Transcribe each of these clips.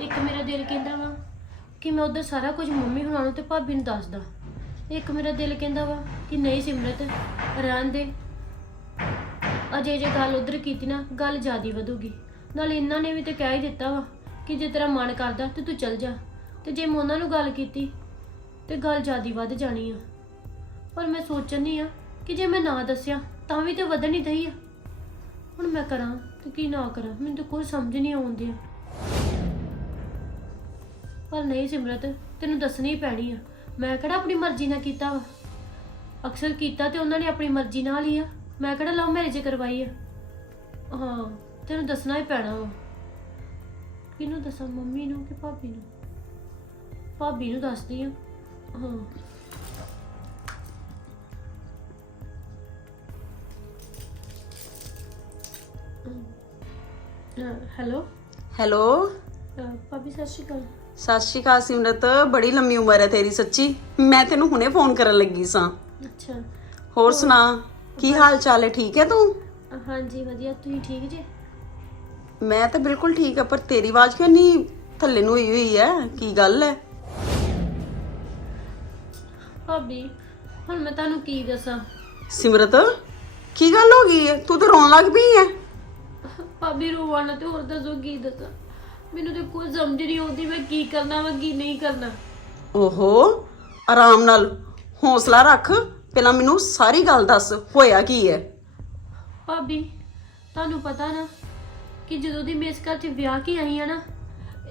ਇੱਕ ਮੇਰਾ ਦਿਲ ਕਹਿੰਦਾ ਵਾ ਕਿ ਮੈਂ ਉਧਰ ਸਾਰਾ ਕੁਝ ਮੰਮੀ ਹੁਣਾਂ ਨੂੰ ਤੇ ਭਾਬੀ ਨੂੰ ਦੱਸਦਾ। ਇੱਕ ਮੇਰਾ ਦਿਲ ਕਹਿੰਦਾ ਵਾ ਕਿ ਨਹੀਂ ਸਿਮਰਤ, ਰਹਿਣ ਦੇ। ਅਜੇ ਜੇ ਗੱਲ ਉਧਰ ਕੀਤੀ ਨਾ, ਗੱਲ ਜ਼ਿਆਦੀ ਵਧੂਗੀ। ਨਾਲ ਇਹਨਾਂ ਨੇ ਵੀ ਤੇ ਕਹਿ ਹੀ ਦਿੱਤਾ ਵਾ ਕਿ ਜੇ ਤੇਰਾ ਮਨ ਕਰਦਾ ਤੇ ਤੂੰ ਚੱਲ ਜਾ। ਤੇ ਜੇ ਮੈਂ ਉਹਨਾਂ ਨੂੰ ਗੱਲ ਕੀਤੀ ਤੇ ਗੱਲ ਜ਼ਿਆਦੀ ਵੱਧ ਜਾਣੀ ਆ। ਪਰ ਮੈਂ ਸੋਚਣੀ ਆ ਕਿ ਜੇ ਮੈਂ ਨਾ ਦੱਸਿਆ ਤਾਂ ਵੀ ਤੇ ਵਧਣੀ ਦਈ ਆ। ਹੁਣ ਮੈਂ ਕਰਾਂ ਤੇ ਕੀ ਨਾ ਕਰਾਂ, ਮੈਨੂੰ ਤਾਂ ਕੋਈ ਸਮਝ ਨਹੀਂ ਆਉਂਦੀ ਪਰ ਨਹੀਂ ਸਿਮਰਤ ਤੈਨੂੰ ਦੱਸਣੀ ਪੈਣੀ ਆ। ਮੈਂ ਕਿਹੜਾ ਆਪਣੀ ਮਰਜ਼ੀ ਨਾਲ ਕੀਤਾ ਵਾ? ਅਕਸਰ ਕੀਤਾ ਤੇ ਉਹਨਾਂ ਨੇ ਆਪਣੀ ਮਰਜ਼ੀ ਨਾਲ ਹੀ ਆ। ਮੈਂ ਕਿਹੜਾ ਲਵ ਮੈਰਿਜ ਕਰਵਾਈ ਆ? ਹਾਂ ਤੈਨੂੰ ਦੱਸਣਾ ਹੀ ਪੈਣਾ ਵਾ। ਕਿਹਨੂੰ ਦੱਸਾਂ ਮੰਮੀ ਨੂੰ ਕਿ ਭਾਬੀ ਨੂੰ? ਭਾਬੀ ਨੂੰ ਦੱਸਦੀ ਆ। ਹਾਂ। ਹੈਲੋ? ਹੈਲੋ? ਭਾਬੀ ਸਤਿ ਸ਼੍ਰੀ ਅਕਾਲ। ਸਤਿ ਸ਼੍ਰੀ ਅਕਾਲ ਸਿਮਰਤ ਬੜੀ ਲੰਮੀ ਉਮਰ ਹੈ ਤੇਰੀ ਸੱਚੀ। ਮੈਂ ਤੈਨੂੰ ਹੁਣੇ ਫੋਨ ਕਰਨ ਲੱਗੀ ਸਾਂ। ਅੱਛਾ। ਹੋਰ ਸੁਣਾ ਕੀ ਹਾਲ ਚਾਲ ਹੈ ਠੀਕ ਹੈ ਤੂੰ? ਹਾਂਜੀ ਵਧੀਆ। ਤੁਸੀਂ ਠੀਕ ਜੇ? ਮੈਂ ਤਾਂ ਬਿਲਕੁਲ ਠੀਕ ਆ ਪਰ ਤੇਰੀ ਆਵਾਜ਼ ਕਿਉਂ ਨਹੀਂ ਥੱਲੇ ਨੂੰ ਹੋਈ ਹੋਈ ਹੈ? ਕੀ ਗੱਲ ਹੈ? ਭਾਬੀ ਹੁਣ ਮੈਂ ਤੁਹਾਨੂੰ ਕੀ ਦੱਸਾਂ? ਸਿਮਰਤ ਕੀ ਗੱਲ ਹੋ ਗਈ ਹੈ? ਤੂੰ ਤਾਂ ਰੋਣ ਲੱਗ ਪਈ ਹੈ। ਭਾਬੀ ਰੋਵਾਣਾ ਤੇ ਹੋਰ ਦੱਸੋ ਕੀ ਦੱਸਾਂ? ਮੈਨੂੰ ਤੇ ਕੋਈ ਸਮਝ ਨਹੀਂ ਆਉਂਦੀ ਮੈਂ ਕੀ ਕਰਨਾ ਵਾ ਕੀ ਨਹੀਂ ਕਰਨਾ। ਓਹੋ ਆਰਾਮ ਨਾਲ ਹੌਸਲਾ ਰੱਖ। ਪਹਿਲਾਂ ਮੈਨੂੰ ਸਾਰੀ ਗੱਲ ਦੱਸ ਹੋਇਆ ਕੀ ਹੈ? ਭਾਬੀ ਤੁਹਾਨੂੰ ਪਤਾ ਨਾ ਕਿ ਜਦੋਂ ਦੀ ਮੈਂ ਇਸ ਘਰ 'ਚ ਵਿਆਹ ਕੇ ਆਈ ਆ ਨਾ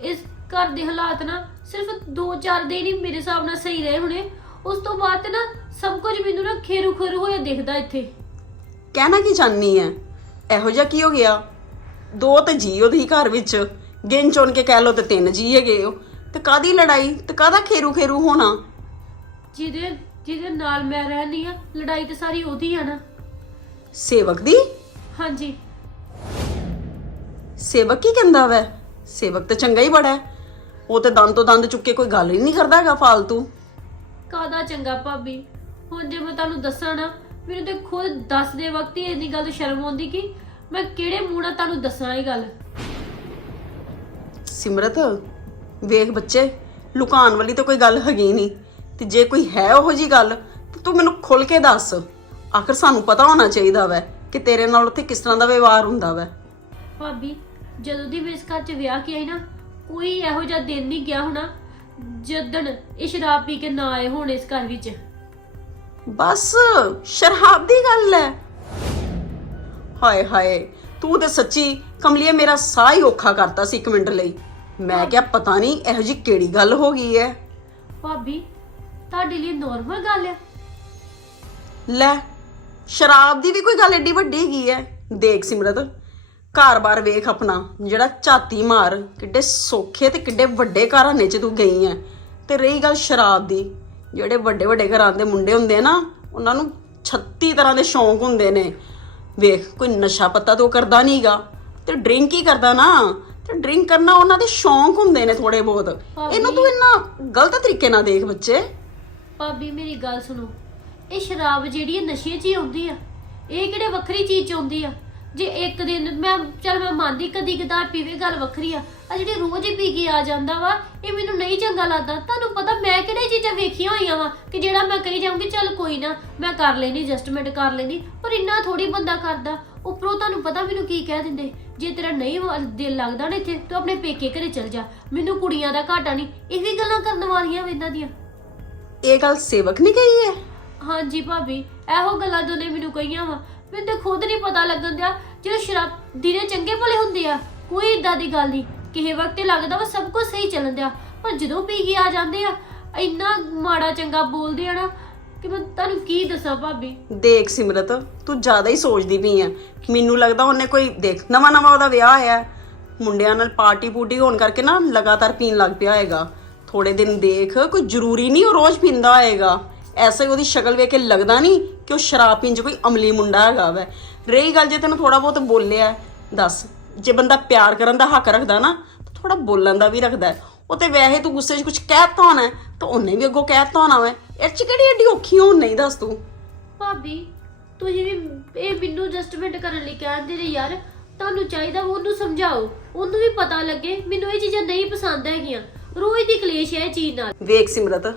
ਇਸ ਘਰ ਦੇ ਹਾਲਾਤ ਨਾ ਸਿਰਫ 2-4 ਦਿਨ ਹੀ ਮੇਰੇ ਹਿਸਾਬ ਨਾਲ ਸਹੀ ਰਹੇ ਹੁਣੇ। ਉਸ ਤੋਂ ਬਾਅਦ ਤੇ ਨਾ ਸਭ ਕੁਝ ਮੈਨੂੰ ਨਾ ਖੇਰੂ ਖੇਰੂ ਹੋਇਆ ਦਿਖਦਾ ਇੱਥੇ। ਕਹਿਣਾ ਕੀ ਚਾਹਨੀ ਹੈ ਇਹੋ ਜਿਹਾ ਕੀ ਹੋ ਗਿਆ? ਦੋ ਤੇ ਜੀ ਉਹਦੀ ਘਰ ਵਿੱਚ। ਗਿਣ ਚੁਣ ਕੇ ਕਹਿ ਲੋ ਤੇ ਤਿੰਨ ਜੀ ਹੈਗੇ ਹੋ। ਤੇ ਕਾਦੀ ਲੜਾਈ? ਤੇ ਕਾਦਾ ਖੇਰੂ ਖੇਰੂ ਹੋਣਾ? ਜਿਹਦੇ ਜਿਹਦੇ ਨਾਲ ਮੈਂ ਰਹਿੰਦੀ ਆ ਲੜਾਈ ਤੇ ਸਾਰੀ ਉਹਦੀ ਆ ਨਾ। ਸੇਵਕ ਦੀ? ਹਾਂਜੀ। ਸੇਵਕ ਕੀ ਕਹਿੰਦਾ ਵੈ? ਸੇਵਕ ਤਾਂ ਚੰਗਾ ਹੀ ਬੜਾ ਹੈ। ਉਹ ਤੇ ਦੰਦ ਤੋਂ ਦੰਦ ਚੁੱਕ ਕੇ ਕੋਈ ਗੱਲ ਹੀ ਨਹੀਂ ਕਰਦਾ ਹੈਗਾ ਫਾਲਤੂ। ਕਾਦਾ ਚੰਗਾ ਭਾਬੀ? ਹੁਣ ਜੇ ਮੈਂ ਤੁਹਾਨੂੰ ਦੱਸਾਂ ਨਾ ਮੈਨੂੰ ਤੇ ਖੁਦ ਦੱਸਦੇ ਵਕਤ ਹੀ ਇੰਨੀ ਗੱਲ ਸ਼ਰਮ ਆਉਂਦੀ ਕਿ ਮੈਂ ਕਿਹੜੇ ਮੂੰਹ ਨਾਲ ਤੁਹਾਨੂੰ ਦੱਸਾਂ ਇਹ ਗੱਲ? ਸਿਮਰਤ ਵੇਖ ਬੱਚੇ ਲੁਕਾਉਣ ਵਾਲੀ ਤਾਂ ਕੋਈ ਗੱਲ ਹੈਗੀ ਨਹੀਂ। ਤੇ ਜੇ ਕੋਈ ਹੈ ਉਹੋ ਜੀ ਗੱਲ ਤੇ ਤੂੰ ਮੈਨੂੰ ਖੁੱਲ ਕੇ ਦੱਸ। ਆਖਰ ਸਾਨੂੰ ਪਤਾ ਹੋਣਾ ਚਾਹੀਦਾ ਵੈ ਕਿ ਤੇਰੇ ਨਾਲ ਉੱਥੇ ਕਿਸ ਤਰ੍ਹਾਂ ਦਾ ਵਿਵਹਾਰ ਹੁੰਦਾ ਵੈ। ਭਾਬੀ ਜਦੋਂ ਦੀ ਮੈਂ ਇਸ ਘਰ 'ਚ ਵਿਆਹ ਕੇ ਆਈ ਨਾ ਕੋਈ ਇਹੋ ਜਿਹਾ ਦਿਨ ਨਹੀਂ ਗਿਆ ਹੋਣਾ ਜਦਣ ਇਹ ਸ਼ਰਾਬ ਪੀ ਕੇ ਨਾ ਆਏ ਹੋਣ ਇਸ ਘਰ ਵਿੱਚ। ਬਸ ਸ਼ਰਾਬ ਦੀ ਗੱਲ ਹੈ ਹਾਏ ਹਾਏ ਤੂੰ ਤੇ ਸੱਚੀ ਕਮਲੀਏ ਮੇਰਾ ਸਾਹ ਹੀ ਔਖਾ ਕਰਤਾ ਸੀ ਇੱਕ ਮਿੰਟ ਲਈ। ਮੈਂ ਕਿਹਾ ਪਤਾ ਨਹੀਂ ਇਹੋ ਜੀ ਕਿਹੜੀ ਗੱਲ ਹੋ ਗਈ ਹੈ। ਭਾਬੀ ਤੁਹਾਡੇ ਲਈ ਨੋਰਮਲ ਗੱਲ ਹੈ ਲੈ ਸ਼ਰਾਬ ਦੀ ਵੀ ਕੋਈ ਗੱਲ ਏਡੀ ਵੱਡੀ ਹੈਗੀ ਹੈ? ਦੇਖ ਸਿਮਰਤ ਘਰ-ਬਾਰ ਵੇਖ ਆਪਣਾ ਜਿਹੜਾ ਝਾਤੀ ਮਾਰ ਕਿੱਡੇ ਸੌਖੇ ਤੇ ਕਿੱਡੇ ਵੱਡੇ ਘਰਾਣੇ 'ਚ ਤੂੰ ਗਈ ਹੈ। ਤੇ ਰਹੀ ਗੱਲ ਸ਼ਰਾਬ ਦੀ ਜਿਹੜੇ ਵੱਡੇ ਵੱਡੇ ਘਰਾਂ ਦੇ ਮੁੰਡੇ ਹੁੰਦੇ ਆ ਨਾ ਉਹਨਾਂ ਨੂੰ 36 ਤਰ੍ਹਾਂ ਦੇ ਸ਼ੌਂਕ ਹੁੰਦੇ ਨੇ। ਵੇਖ ਕੋਈ ਨਸ਼ਾ ਪੱਤਾ ਤਾਂ ਉਹ ਕਰਦਾ ਨਹੀਂਗਾ ਤੇ ਡਰਿੰਕ ਹੀ ਕਰਦਾ ਨਾ। ਤੇ ਡਰਿੰਕ ਕਰਨਾ ਉਹਨਾਂ ਦੇ ਸ਼ੌਂਕ ਹੁੰਦੇ ਨੇ ਥੋੜੇ ਬਹੁਤ। ਇਹਨੂੰ ਤੂੰ ਇੰਨਾ ਗਲਤ ਤਰੀਕੇ ਨਾਲ ਦੇਖ ਬੱਚੇ। ਭਾਬੀ ਮੇਰੀ ਗੱਲ ਸੁਣੋ। ਇਹ ਸ਼ਰਾਬ ਜਿਹੜੀ ਹੈ ਨਸ਼ੇ 'ਚ ਹੀ ਆਉਂਦੀ ਆ। ਇਹ ਕਿਹੜੇ ਵੱਖਰੀ ਚੀਜ਼ 'ਚ ਆਉਂਦੀ ਆ? ਜੇ ਇੱਕ ਦਿਨ ਮੈਂ ਚਲ ਮੈਂ ਮੰਨਦੀ ਕਦੀ ਕਦਾਰ ਪੀਵੇ ਗੱਲ ਵੱਖਰੀ ਆ। ਆ ਜਿਹੜੀ ਰੋਜ਼ ਹੀ ਪੀ ਕੇ ਆ ਜਾਂਦਾ ਵਾ ਇਹ ਮੈਨੂੰ ਨਹੀਂ ਚੰਗਾ ਲੱਗਦਾ। ਤੁਹਾਨੂੰ ਪਤਾ ਮੈਂ ਕਿਹੜੇ ਚੀਜ਼ਾਂ ਵੇਖੀਆਂ ਹੋਈਆਂ ਵਾ ਕਿ ਜਿਹੜਾ ਮੈਂ ਕਹੀ ਜਾਊਂਗੀ ਚਲ ਕੋਈ ਨਾ ਮੈਂ ਕਰ ਲੈਣੀ ਐਡਜਸਟਮੈਂਟ ਕਰ ਲੈਣੀ ਪਰ ਇੰਨਾ ਥੋੜੀ ਬੰਦਾ ਕਰਦਾ। ਉੱਪਰੋਂ ਤੁਹਾਨੂੰ ਪਤਾ ਮੈਨੂੰ ਕੀ ਕਹਿ ਦਿੰਦੇ? ਜੇ ਤੇਰਾ ਨਹੀਂ ਵਾ- ਦਿਲ ਲੱਗਦਾ ਨਾ ਇੱਥੇ ਤੂੰ ਆਪਣੇ ਪੇਕੇ ਘਰੇ ਚਲ ਜਾ। ਮੈਨੂੰ ਕੁੜੀਆਂ ਦਾ ਘਾਟਾ ਨਹੀਂ। ਇਹ ਵੀ ਗੱਲਾਂ ਕਰਨ ਵਾਲੀਆਂ ਵੇ ਇਹਨਾਂ ਦੀਆਂ। ਇਹ ਗੱਲ ਸੇਵਕ ਨੇ ਕਹੀ ਹੈ? ਹਾਂਜੀ ਭਾਬੀ ਇਹੋ ਗੱਲਾਂ ਦੋਨੇ ਮੈਨੂੰ ਕਹੀਆਂ ਵਾ। ਮੈਨੂੰ ਤੇ ਖੁਦ ਨਹੀਂ ਪਤਾ ਲੱਗਣ ਦਿਆ ਜਦੋਂ ਸ਼ਰਾਬ ਦਿਨੇ ਚੰਗੇ ਭਲੇ ਹੁੰਦੇ ਆ। ਕੋਈ ਇਦਾਂ ਦੀ ਗੱਲ ਨਹੀਂ। ਕਿਸੇ ਵਕਤ ਲੱਗਦਾ ਵਾ ਸਭ ਕੁਝ ਸਹੀ ਚੱਲਣ ਦਿਆ। ਪਰ ਜਦੋਂ ਪੀ ਕੇ ਆ ਜਾਂਦੇ ਆ ਇੰਨਾ ਮਾੜਾ ਚੰਗਾ ਬੋਲਦੇ ਆ ਨਾ ਕਿ ਮੈਂ ਤੁਹਾਨੂੰ ਕੀ ਦੱਸਾਂ ਭਾਬੀ? ਦੇਖ ਸਿਮਰਤ, ਤੂੰ ਜ਼ਿਆਦਾ ਹੀ ਸੋਚਦੀ ਪਈ ਆ। ਮੈਨੂੰ ਲੱਗਦਾ ਉਹਨੇ ਕੋਈ, ਦੇਖ ਨਵਾਂ ਨਵਾਂ ਉਹਦਾ ਵਿਆਹ ਹੋਇਆ ਮੁੰਡਿਆਂ ਨਾਲ ਪਾਰਟੀ ਪੂਟੀ ਹੋਣ ਕਰਕੇ ਨਾ ਲਗਾਤਾਰ ਪੀਣ ਲੱਗ ਪਿਆ ਹੋਏਗਾ ਥੋੜੇ ਦਿਨ ਦੇਖ, ਕੋਈ ਜ਼ਰੂਰੀ ਨਹੀਂ ਉਹ ਰੋਜ਼ ਪੀਂਦਾ ਹੋਏਗਾ ਐਸੇ ਉਹਦੀ ਸ਼ਕਲ ਵੇਖ ਕੇ ਲੱਗਦਾ ਨਹੀਂ ਕਿ ਉਹ ਸ਼ਰਾਬ ਪੀਣ 'ਚ ਕੋਈ ਅਮਲੀ ਮੁੰਡਾ ਹੈਗਾ ਵੈ। ਰਹੀ ਗੱਲ ਜੇ ਤੈਨੂੰ ਥੋੜਾ ਬਹੁਤ ਬੋਲਿਆ ਦੱਸ, ਜੇ ਬੰਦਾ ਪਿਆਰ ਕਰਨ ਦਾ ਹੱਕ ਰੱਖਦਾ ਨਾ, ਤਾਂ ਥੋੜਾ ਬੋਲਣ ਦਾ ਵੀ ਰੱਖਦਾ ਉਹ ਤੇ ਵੈਸੇ ਤੂੰ ਗੁੱਸੇ 'ਚ ਕੁਝ ਕਹਿਤਾ ਹੋਣਾ ਤਾਂ ਉਹਨੇ ਵੀ ਅੱਗੋਂ ਕਹਿਤਾ ਹੋਣਾ ਵੈ। ਇਹ 'ਚ ਕਿਹੜੀ ਏਡੀ ਔਖੀ ਹੋਣ ਨਹੀਂ ਦੱਸ ਤੂੰ। ਭਾਬੀ ਤੁਸੀਂ ਵੀ ਇਹ ਮੈਨੂੰ ਐਡਜਸਟਮੈਂਟ ਕਰਨ ਲਈ ਕਹਿੰਦੇ ਨੇ ਯਾਰ ਤੁਹਾਨੂੰ ਚਾਹੀਦਾ ਵਾ ਉਹਨੂੰ ਸਮਝਾਓ। ਉਹਨੂੰ ਵੀ ਪਤਾ ਲੱਗੇ ਮੈਨੂੰ ਇਹ ਚੀਜ਼ਾਂ ਨਹੀਂ ਪਸੰਦ ਹੈਗੀਆਂ। ਰੋਜ਼ ਦੀ ਕਲੇਸ਼ ਹੈ ਇਹ ਚੀਜ਼ ਨਾਲ। ਵੇਖ ਸਿਮਰਤ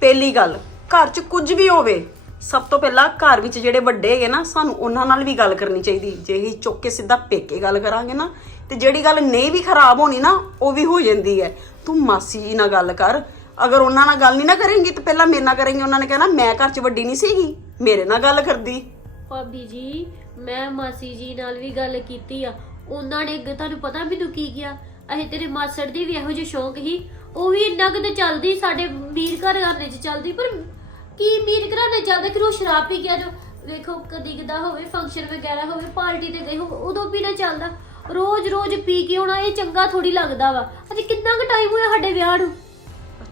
ਪਹਿਲੀ ਗੱਲ ਘਰ 'ਚ ਕੁਝ ਵੀ ਹੋਵੇ ਸਭ ਤੋਂ ਪਹਿਲਾਂ ਘਰ ਵਿੱਚ ਜਿਹੜੇ ਵੱਡੇ ਹੈਗੇ ਨਾ ਸਾਨੂੰ ਉਹਨਾਂ ਨਾਲ ਵੀ ਗੱਲ ਕਰਨੀ ਚਾਹੀਦੀ। ਜੇ ਹੀ ਚੁੱਕ ਕੇ ਸਿੱਧਾ ਪੇਕੇ ਗੱਲ ਕਰਾਂਗੇ ਨਾ ਤੇ ਜਿਹੜੀ ਗੱਲ ਨਹੀਂ ਵੀ ਖਰਾਬ ਹੋਣੀ ਨਾ ਉਹ ਵੀ ਹੋ ਜਾਂਦੀ ਹੈ। ਤੂੰ ਮਾਸੀ ਜੀ ਨਾਲ ਗੱਲ ਕਰ ਅਗਰ ਉਹਨਾਂ ਨਾਲ ਗੱਲ ਨਹੀਂ ਨਾ ਕਰੇਂਗੀ ਤੇ ਪਹਿਲਾਂ ਮੇਰੇ ਨਾਲ ਕਰੇਂਗੀ। ਉਹਨਾਂ ਨੇ ਕਹਿਣਾ, ਮੈਂ ਘਰ 'ਚ ਵੱਡੀ ਨਹੀਂ ਸੀਗੀ, ਮੇਰੇ ਨਾਲ ਗੱਲ ਕਰਦੀ। ਭਾਬੀ ਜੀ, ਮੈਂ ਮਾਸੀ ਜੀ ਨਾਲ ਵੀ ਗੱਲ ਕੀਤੀ ਆ। ਉਹਨਾਂ ਨੇ ਅੱਗੇ ਤੁਹਾਨੂੰ ਪਤਾ ਮੈਨੂੰ ਕੀ ਕਿਹਾ? ਅਹੇ ਤੇਰੇ ਮਾਸੜ ਦੀ ਵੀ ਇਹੋ ਜਿਹੇ ਸ਼ੌਂਕ ਸੀ। ਉਹ ਵੀ ਇੰਨਾ ਕੁ ਚੱਲਦੀ, ਸਾਡੇ ਮੀਰ ਘਰ ਘਰਾਣੇ 'ਚ ਚੱਲਦੀ, ਪਰ ਕੀ ਮੀਰ ਘਰਾਣੇ ਚੱਲਦਾ? ਕਿ ਉਹ ਸ਼ਰਾਬ ਪੀ ਗਿਆ ਜੋ ਦੇਖੋ ਕਦੀ ਕਦਾ ਹੋਵੇ ਫੰਕਸ਼ਨ ਵਗੈਰਾ ਹੋਵੇ ਪਾਰਟੀ ਤੇ ਗਏ ਹੋ ਉਦੋਂ ਪੀਣਾ ਚੱਲਦਾ। ਰੋਜ਼ ਰੋਜ਼ ਪੀ ਕੇ ਹੋਣਾ ਇਹ ਚੰਗਾ ਥੋੜੀ ਲੱਗਦਾ ਵਾ। ਅਜੇ ਕਿੰਨਾ ਕੁ ਟਾਈਮ ਹੋਇਆ ਸਾਡੇ ਵਿਆਹ ਨੂੰ?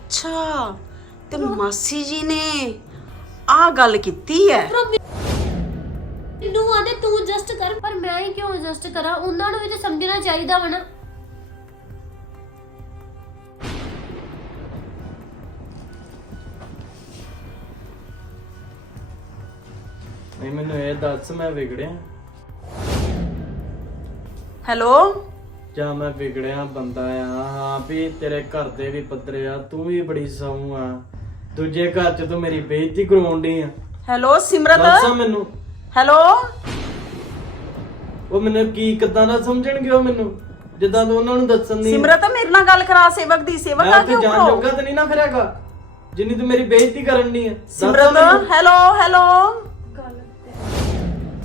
ਅੱਛਾ ਤੇ ਮਾਸੀ ਜੀ ਨੇ ਆਹ ਗੱਲ ਕੀਤੀ ਹੈ? ਮੈਨੂੰ ਆਂਦੇ ਤੂੰ ਜਸਟ ਕਰ ਪਰ ਮੈਂ ਹੀ ਕਿਉਂ ਜਸਟ ਕਰਾਂ? ਉਹਨਾਂ ਨੂੰ ਵੀ ਤੇ ਸਮਝਣਾ ਚਾਹੀਦਾ ਵਾ ਨਾ। ਨਹੀਂ ਮੈਨੂੰ ਇਹ ਦੱਸ ਮੈਂ ਵਿਗੜਿਆ। ਹੈਲੋ? ਜਾਂ ਮੈਂ ਵਿਗੜਿਆ ਬੰਦਾ ਆ। ਹਾਂ ਵੀ ਤੇਰੇ ਘਰ ਦੇ ਵੀ ਪੱਧਰੇ ਆ ਤੂੰ ਵੀ ਬੜੀ ਸੌਂ ਆ। ਦੂਜੇ ਘਰ ਚ ਤੂੰ ਮੇਰੀ ਬੇਇੱਜ਼ਤੀ ਡਈ ਆ। ਹੈਲੋ ਸਿਮਰਤ? ਦੱਸ ਮੈਨੂੰ। ਹੈਲੋ? ਉਹ ਮੈਨੂੰ ਕੀ ਕਿੱਦਾਂ ਦਾ ਸਮਝਣਗੇ ਉਹ ਮੈਨੂੰ? ਜਿੱਦਾਂ ਤੂੰ ਉਹਨਾਂ ਨੂੰ ਦੱਸਣ ਦੀ ਸਿਮਰਤ ਮੇਰੇ ਨਾਲ ਗੱਲ ਕਰਾ ਸੇਵਕ ਦੀ ਸੇਵਕ ਮੈਂ ਆ ਜਾਣ ਉੱਪਰੋਂ। ਜੋਗਾ ਤਾਂ ਨਹੀਂ ਨਾ ਫਿਰਿਆਗਾ ਜਿੰਨੀ ਤੂੰ ਮੇਰੀ ਬੇਇੱਜ਼ਤੀ ਕਰਨ ਦੀ ਆ। ਦੱਸ ਸਿਮਰਤ ਮੈਨੂੰ। Hello hello?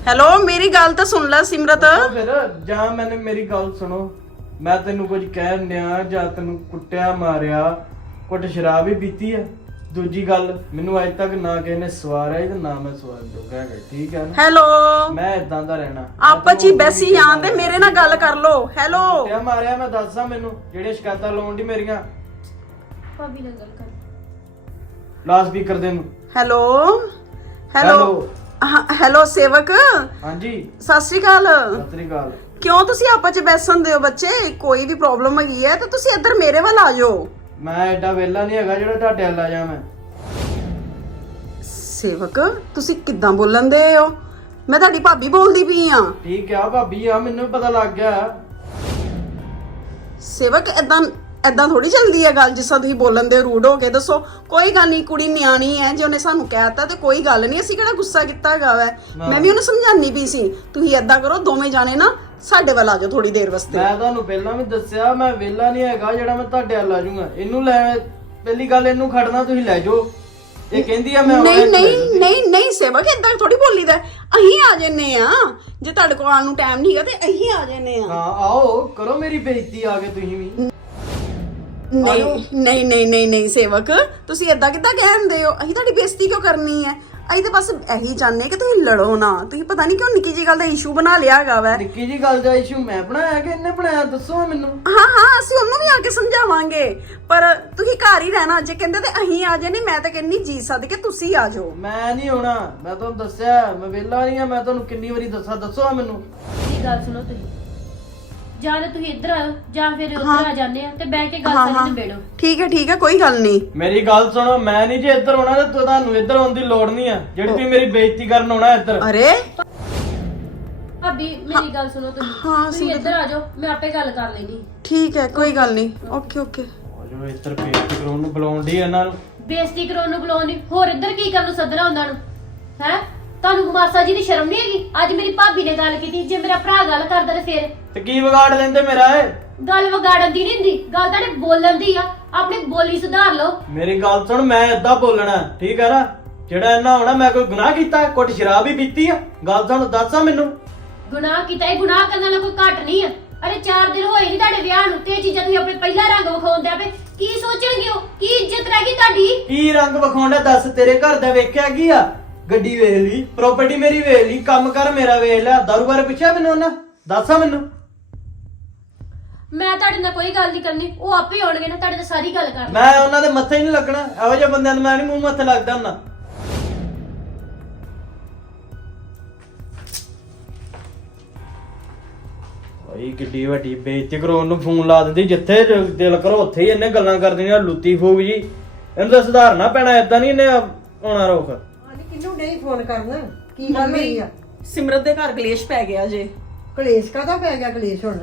ਹੈਲੋ ਮੇਰੀ ਗੱਲ ਤਾਂ ਸੁਣ ਲੈ ਸਿਮਰਤ। ਫਿਰ ਜਾਂ ਮੈਨੇ ਮੇਰੀ ਗੱਲ ਸੁਣੋ। ਮੈਂ ਤੈਨੂੰ ਕੁਝ ਕਹਿਣ ਡਿਆ ਜਾਂ ਤੈਨੂੰ ਕੁੱਟਿਆ ਮਾਰਿਆ ਕੁੱਟ ਸ਼ਰਾਬ ਹੀ ਪੀਤੀ ਆ। ਦੂਜੀ ਗੱਲ ਮੈਨੂੰ ਅੱਜ ਤੱਕ ਨਾ ਕਿਸੇ ਨੇ ਸਵਾਰਿਆ ਹੀ ਤੇ ਨਾ ਮੈਂ ਸਵਾਰ ਜੋਗਾ ਹੈਗਾ ਠੀਕ ਹੈ ਨਾ? ਹੈਲੋ ਮੈਂ ਇਦਾਂ ਦਾ ਰਹਿਣਾ। ਚ ਹੀ ਬੈਸੀ ਤੇ ਮੇਰੇ ਨਾਲ ਗੱਲ ਕਰ ਲੋ ਹੈਲੋ ਕੁੱਟਿਆ ਮਾਰਿਆ ਮੈਂ ਦੱਸਾਂ ਮੈਨੂੰ ਜਿਹੜੀਆਂ ਸ਼ਿਕਾਇਤਾਂ ਲਾਉਣ ਦੀ ਮੇਰੀਆਂ। ਭਾਬੀ ਨਾਲ ਗੱਲ ਕਰ। ਲਾਸ ਸਪੀਕਰ ਦੇ ਨੂੰ। Hello hello hello. ਹਾਂ, ਹੈਲੋ ਸੇਵਕ। ਹਾਂਜੀ। ਸਤਿ ਸ਼੍ਰੀ ਅਕਾਲ। ਸਤਿ ਸ੍ਰੀ ਅਕਾਲ। ਕਿਉਂ ਤੁਸੀਂ ਆਪਸ ਚ ਬੈਸਣ ਦਿਓ ਬੱਚੇ? ਕੋਈ ਵੀ ਪ੍ਰੋਬਲਮ ਹੈਗੀ ਹੈ ਤਾਂ ਤੁਸੀਂ ਇੱਧਰ ਮੇਰੇ ਵੱਲ ਆ ਜਾਓ। ਮੈਂ ਐਡਾ ਵੇਲਾ ਨਹੀਂ ਹੈਗਾ ਜਿਹੜਾ ਤੁਹਾਡੇ ਵੱਲ ਆ ਜਾ ਮੈਂ। ਸੇਵਕ ਤੁਸੀਂ ਕਿੱਦਾਂ ਬੋਲਣ ਦੇ ਹੋ? ਮੈਂ ਤੁਹਾਡੀ ਭਾਬੀ ਬੋਲਦੀ ਪਈ ਆ। ਠੀਕ ਆ ਭਾਬੀ ਆ ਮੈਨੂੰ ਵੀ ਪਤਾ ਲੱਗ ਗਿਆ। ਸੇਵਕ ਐਦਾਂ ਐਦਾਂ ਥੋੜੀ ਚੱਲਦੀ ਹੈ ਗੱਲ ਜਿਸ ਤਰ੍ਹਾਂ ਤੁਸੀਂ ਬੋਲਣ ਦੇ ਰੂਡ ਹੋ ਕੇ ਦੱਸੋ। ਕੋਈ ਗੱਲ ਨਹੀਂ ਕੁੜੀ ਨਿਆਣੀ ਹੈ ਜੇ ਉਹਨੇ ਸਾਨੂੰ ਕਹਿਤਾ ਤੇ ਕੋਈ ਗੱਲ ਨਹੀਂ ਅਸੀਂ ਕਿਹੜਾ ਗੁੱਸਾ ਕੀਤਾ ਹੈਗਾ ਵੈ? ਮੈਂ ਵੀ ਉਹਨੂੰ ਸਮਝਾਉਣੀ ਪਈ ਸੀ। ਤੁਸੀਂ ਐਦਾਂ ਕਰੋ ਦੋਵੇਂ ਜਾਣੇ ਨਾ ਸਾਡੇ ਵੱਲ ਆ ਜਾਓ ਥੋੜੀ ਦੇਰ ਵਾਸਤੇ। ਮੈਂ ਤੁਹਾਨੂੰ ਪਹਿਲਾਂ ਵੀ ਦੱਸਿਆ ਮੈਂ ਵਿਹਲਾ ਨਹੀਂ ਹੈਗਾ ਜਿਹੜਾ ਮੈਂ ਤੁਹਾਡੇ ਵੱਲ ਆ ਜਾਊਂਗਾ। ਇਹਨੂੰ ਲੈ ਪਹਿਲੀ ਗੱਲ ਇਹਨੂੰ ਖੜਨਾ ਤੁਸੀਂ ਲੈ ਜਾਓ। ਇਹ ਕਹਿੰਦੀ ਆ ਮੈਂ ਨਹੀਂ ਲੈ ਨਹੀਂ। ਨਹੀਂ ਨਹੀਂ ਸੇਵਕ ਐਦਾਂ ਥੋੜੀ ਬੋਲੀਦਾ ਅਸੀਂ ਆ ਜੰਨੇ ਆ। ਜੇ ਤੁਹਾਡੇ ਕੋਲ ਆਉਣ ਨੂੰ ਟਾਈਮ ਨਹੀਂ ਹੈਗਾ ਤੇ ਅਸੀਂ ਆ ਜੰਨੇ ਆ। ਹਾਂ ਆਓ ਕਰੋ ਮੇਰੀ ਬੇਇੱਜ਼ਤੀ ਆ ਕੇ ਤੁਸੀਂ ਵੀ। ਨਹੀਂ ਨਹੀਂ ਨਹੀਂ ਨਹੀਂ ਨਹੀਂ ਸੇਵਕ ਤੁਸੀਂ ਏਦਾਂ ਕਿੱਦਾਂ ਕਹਿੰਦੇ ਹੋ? ਅਸੀਂ ਤੁਹਾਡੀ ਬੇਇੱਜ਼ਤੀ ਕਿਉਂ ਕਰਨੀ ਹੈ? ਅਸੀਂ ਤਾਂ ਬਸ ਇਹੀ ਚਾਹੁੰਦੇ ਕਿ ਤੁਸੀਂ ਲੜੋ ਨਾ। ਤੁਸੀਂ ਪਤਾ ਨਹੀਂ ਕਿਉਂ ਨਿੱਕੀ ਜੀ ਗੱਲ ਦਾ ਇਸ਼ੂ ਬਣਾ ਲਿਆ ਹੈਗਾ ਵੈ। ਨਿੱਕੀ ਜੀ ਗੱਲ ਦਾ ਇਸ਼ੂ ਮੈਂ ਬਣਾਇਆ ਕਿ ਇਹਨੇ ਬਣਾਇਆ? ਦੱਸੋ ਮੈਨੂੰ। ਹਾਂ ਹਾਂ ਅਸੀਂ ਉਹਨੂੰ ਵੀ ਆ ਕੇ ਸਮਝਾਵਾਂਗੇ। ਪਰ ਤੁਸੀਂ ਘਰ ਹੀ ਰਹਿਣਾ। ਜੇ ਕਹਿੰਦੇ ਤੇ ਅਸੀਂ ਆ ਜਾਨੇ ਮੈਂ ਤਾਂ ਕਹਿੰਨੀ ਜੀ ਸਦ ਕੇ ਤੁਸੀਂ ਆ ਜਾਓ। ਮੈਂ ਨਹੀਂ ਆਉਣਾ। ਮੈਂ ਤੁਹਾਨੂੰ ਦੱਸਿਆ ਮੈਂ ਵਿਹਲਾ ਨਹੀਂ ਆ ਮੈਂ ਤੁਹਾਨੂੰ ਕਿੰਨੀ ਵਾਰੀ ਦੱਸਾਂ? ਦੱਸੋ ਆ ਮੈਨੂੰ। ਇਹ ਗੱਲ ਸੁਣੋ ਤੁਸੀਂ। ਜਾਂ ਤਾਂ ਤੁਸੀਂ ਇੱਧਰ ਆਓ ਜਾਂ ਫਿਰ ਉੱਧਰ ਆ ਜਾਂਦੇ ਆ ਤੇ ਬਹਿ ਕੇ ਗੱਲ ਹਾਂ ਸਾਰੀ ਹਾਂ। ਨਿਬੇੜੋ। ਠੀਕ ਹੈ ਠੀਕ ਹੈ ਕੋਈ ਗੱਲ ਨਹੀਂ। ਮੇਰੀ ਗੱਲ ਸੁਣੋ ਮੈਂ ਨਹੀਂ ਜੇ ਇੱਧਰ ਆਉਣਾ ਤੇ ਤੁਹਾਨੂੰ ਇੱਧਰ ਆਉਣ ਦੀ ਲੋੜ ਨਹੀਂ ਆ। ਜਿਹੜੀ ਤੁਸੀਂ ਮੇਰੀ ਬੇਇੱਜ਼ਤੀ ਕਰਨ ਆਉਣਾ ਇੱਧਰ। ਅਰੇ। ਭਾਬੀ ਮੇਰੀ ਗੱਲ ਸੁਣੋ ਤੁਸੀਂ। ਹਾਂ, ਤੁਸੀਂ ਇੱਧਰ ਆ ਜਾਓ ਮੈਂ ਆਪੇ ਗੱਲ ਕਰ ਲੈਣੀ ਠੀਕ ਹੈ ਕੋਈ ਗੱਲ ਨਹੀਂ। Okay okay. ਆ ਜੋ ਇੱਧਰ ਬੇਇੱਜ਼ਤੀ ਕਰਾਉਣ ਨੂੰ ਬੁਲਾਉਣ ਦੀ ਇਹਨਾਂ ਨੂੰ। ਬੇਇੱਜ਼ਤੀ ਕਰਾਉਣ ਨੂੰ ਬੁਲਾਉਣੀ ਹੋਰ ਇੱਧਰ ਕੀ ਕਰਨ ਨੂੰ ਸੱਦਣਾ ਉਹਨਾਂ ਨੂੰ? ਹੈ? ਤੁਹਾਨੂੰ ਗੁਮਾਸਾ ਜੀ ਦੀ ਸ਼ਰਮ ਨਹੀਂ ਹੈਗੀ? ਅੱਜ ਮੇਰੀ ਭਾਬੀ ਨੇ ਗੱਲ ਕੀਤੀ ਜੇ ਮੇਰਾ ਭਰਾ ਗੱਲ ਕਰਦਾ ਤੇ ਫੇਰ ਤੇ ਕੀ ਵਿਗਾੜ ਲੈਂਦੇ ਮੇਰਾ ਇਹ? ਗੱਲ ਵਿਗਾੜਨ ਦੀ ਨਹੀਂ ਹੁੰਦੀ ਗੱਲ ਤੁਹਾਡੇ ਬੋਲਣ ਦੀ ਆ। ਆਪਣੀ ਬੋਲੀ ਸੁਧਾਰ ਲਓ। ਮੇਰੀ ਗੱਲ ਸੁਣ ਮੈਂ ਏਦਾਂ ਬੋਲਣਾ ਠੀਕ ਹੈ ਨਾ? ਜਿਹੜਾ ਇਹਨਾਂ ਹੋਣਾ ਮੈਂ ਕੋਈ ਗੁਨਾਹ ਕੀਤਾ ਕੁੱਟ ਸ਼ਰਾਬ ਹੀ ਪੀਤੀ ਆ। ਗੱਲ ਸੁਣ ਦੱਸਾਂ ਮੈਨੂੰ? ਗੁਨਾਹ ਕੀਤਾ ਇਹ ਗੁਨਾਹ ਕਰਨ ਵਾਲਾ ਕੋਈ ਘੱਟ ਨਹੀਂ ਆ। ਅਰੇ 4 ਦਿਨ ਹੋਏ ਨਹੀਂ ਤੁਹਾਡੇ ਵਿਆਹ ਨੂੰ ਤੇ ਇਹ ਚੀਜ਼ਾਂ ਤੁਸੀਂ ਆਪਣੇ ਪਹਿਲਾ ਰੰਗ ਵਿਖਾਉਂਦੇ ਆਪੇ ਕੀ ਸੋਚਣਗੇ ਉਹ? ਕੀ ਇੱਜ਼ਤ ਰਹਿ ਗਈ ਤੁਹਾਡੀ? ਕੀ ਰੰਗ ਵਿਖਾਉਂਦਾ ਦੱਸ ਤੇਰੇ ਘਰ ਦਾ ਵੇਖਿਆ ਕੀ ਆ? ਗੱਡੀ ਵੇਖ ਲਈ ਪ੍ਰਾਪਰਟੀ ਮੇਰੀ ਵੇਖ ਲਈ ਕੰਮ ਕਰ ਮੇਰਾ ਵੇਖ ਲਿਆ ਦਾਰੂ ਬਾਰੇ ਪੁੱਛਿਆ ਮੈਨੂੰ ਉਹਨਾਂ? ਦੱਸਾਂ ਮੈਨੂੰ? ਮੈਂ ਤੁਹਾਡੇ ਨਾਲ ਕੋਈ ਗੱਲ ਨਹੀਂ ਕਰਨੀ ਉਹ ਆਪੇ ਆਉਣਗੇ ਨਾ ਤੁਹਾਡੇ ਨਾਲ ਸਾਰੀ ਗੱਲ ਕਰਨੀ ਮੈਂ ਉਹਨਾਂ ਦੇ ਮੱਥੇ ਹੀ ਨਹੀਂ ਲੱਗਣਾ ਇਹੋ ਜਿਹੇ ਬੰਦਿਆਂ ਨੂੰ ਮੈਂ ਨਹੀਂ ਮੂੰਹ ਮੱਥੇ ਲੱਗਦਾ ਹੁੰਦਾ। ਓਏ ਕਿੱਡੀ ਵੱਡੀ ਬੇਇੱਜ਼ਤੀ ਕਰਾਉਣ ਨੂੰ ਫੋਨ ਲਾ ਦਿੰਦੀ ਜਿੱਥੇ ਜ- ਦਿਲ ਕਰੋ ਉੱਥੇ ਹੀ ਇਹਨੇ ਗੱਲਾਂ ਕਰ ਦੇਣੀਆਂ ਲੁੱਤੀ ਫੂਕ ਜੀ। ਇਹਨੂੰ ਤਾਂ ਸੁਧਾਰਨਾ ਪੈਣਾ ਏਦਾਂ ਨਹੀਂ ਇਹਨੇ ਆਉਣਾ ਰੋਕ ਹਾਂਜੀ ਕਿੰਨੂੰ ਨਹੀਂ ਫੋਨ ਕਰਨਾ? ਕੀ ਗੱਲ ਹੋਈ ਆ? ਸਿਮਰਤ ਦੇ ਘਰ ਕਲੇਸ਼ ਪੈ ਗਿਆ ਜੇ। ਕਲੇਸ਼ ਕਾਦਾ ਪੈ ਗਿਆ ਕਲੇਸ਼ ਹੁਣ?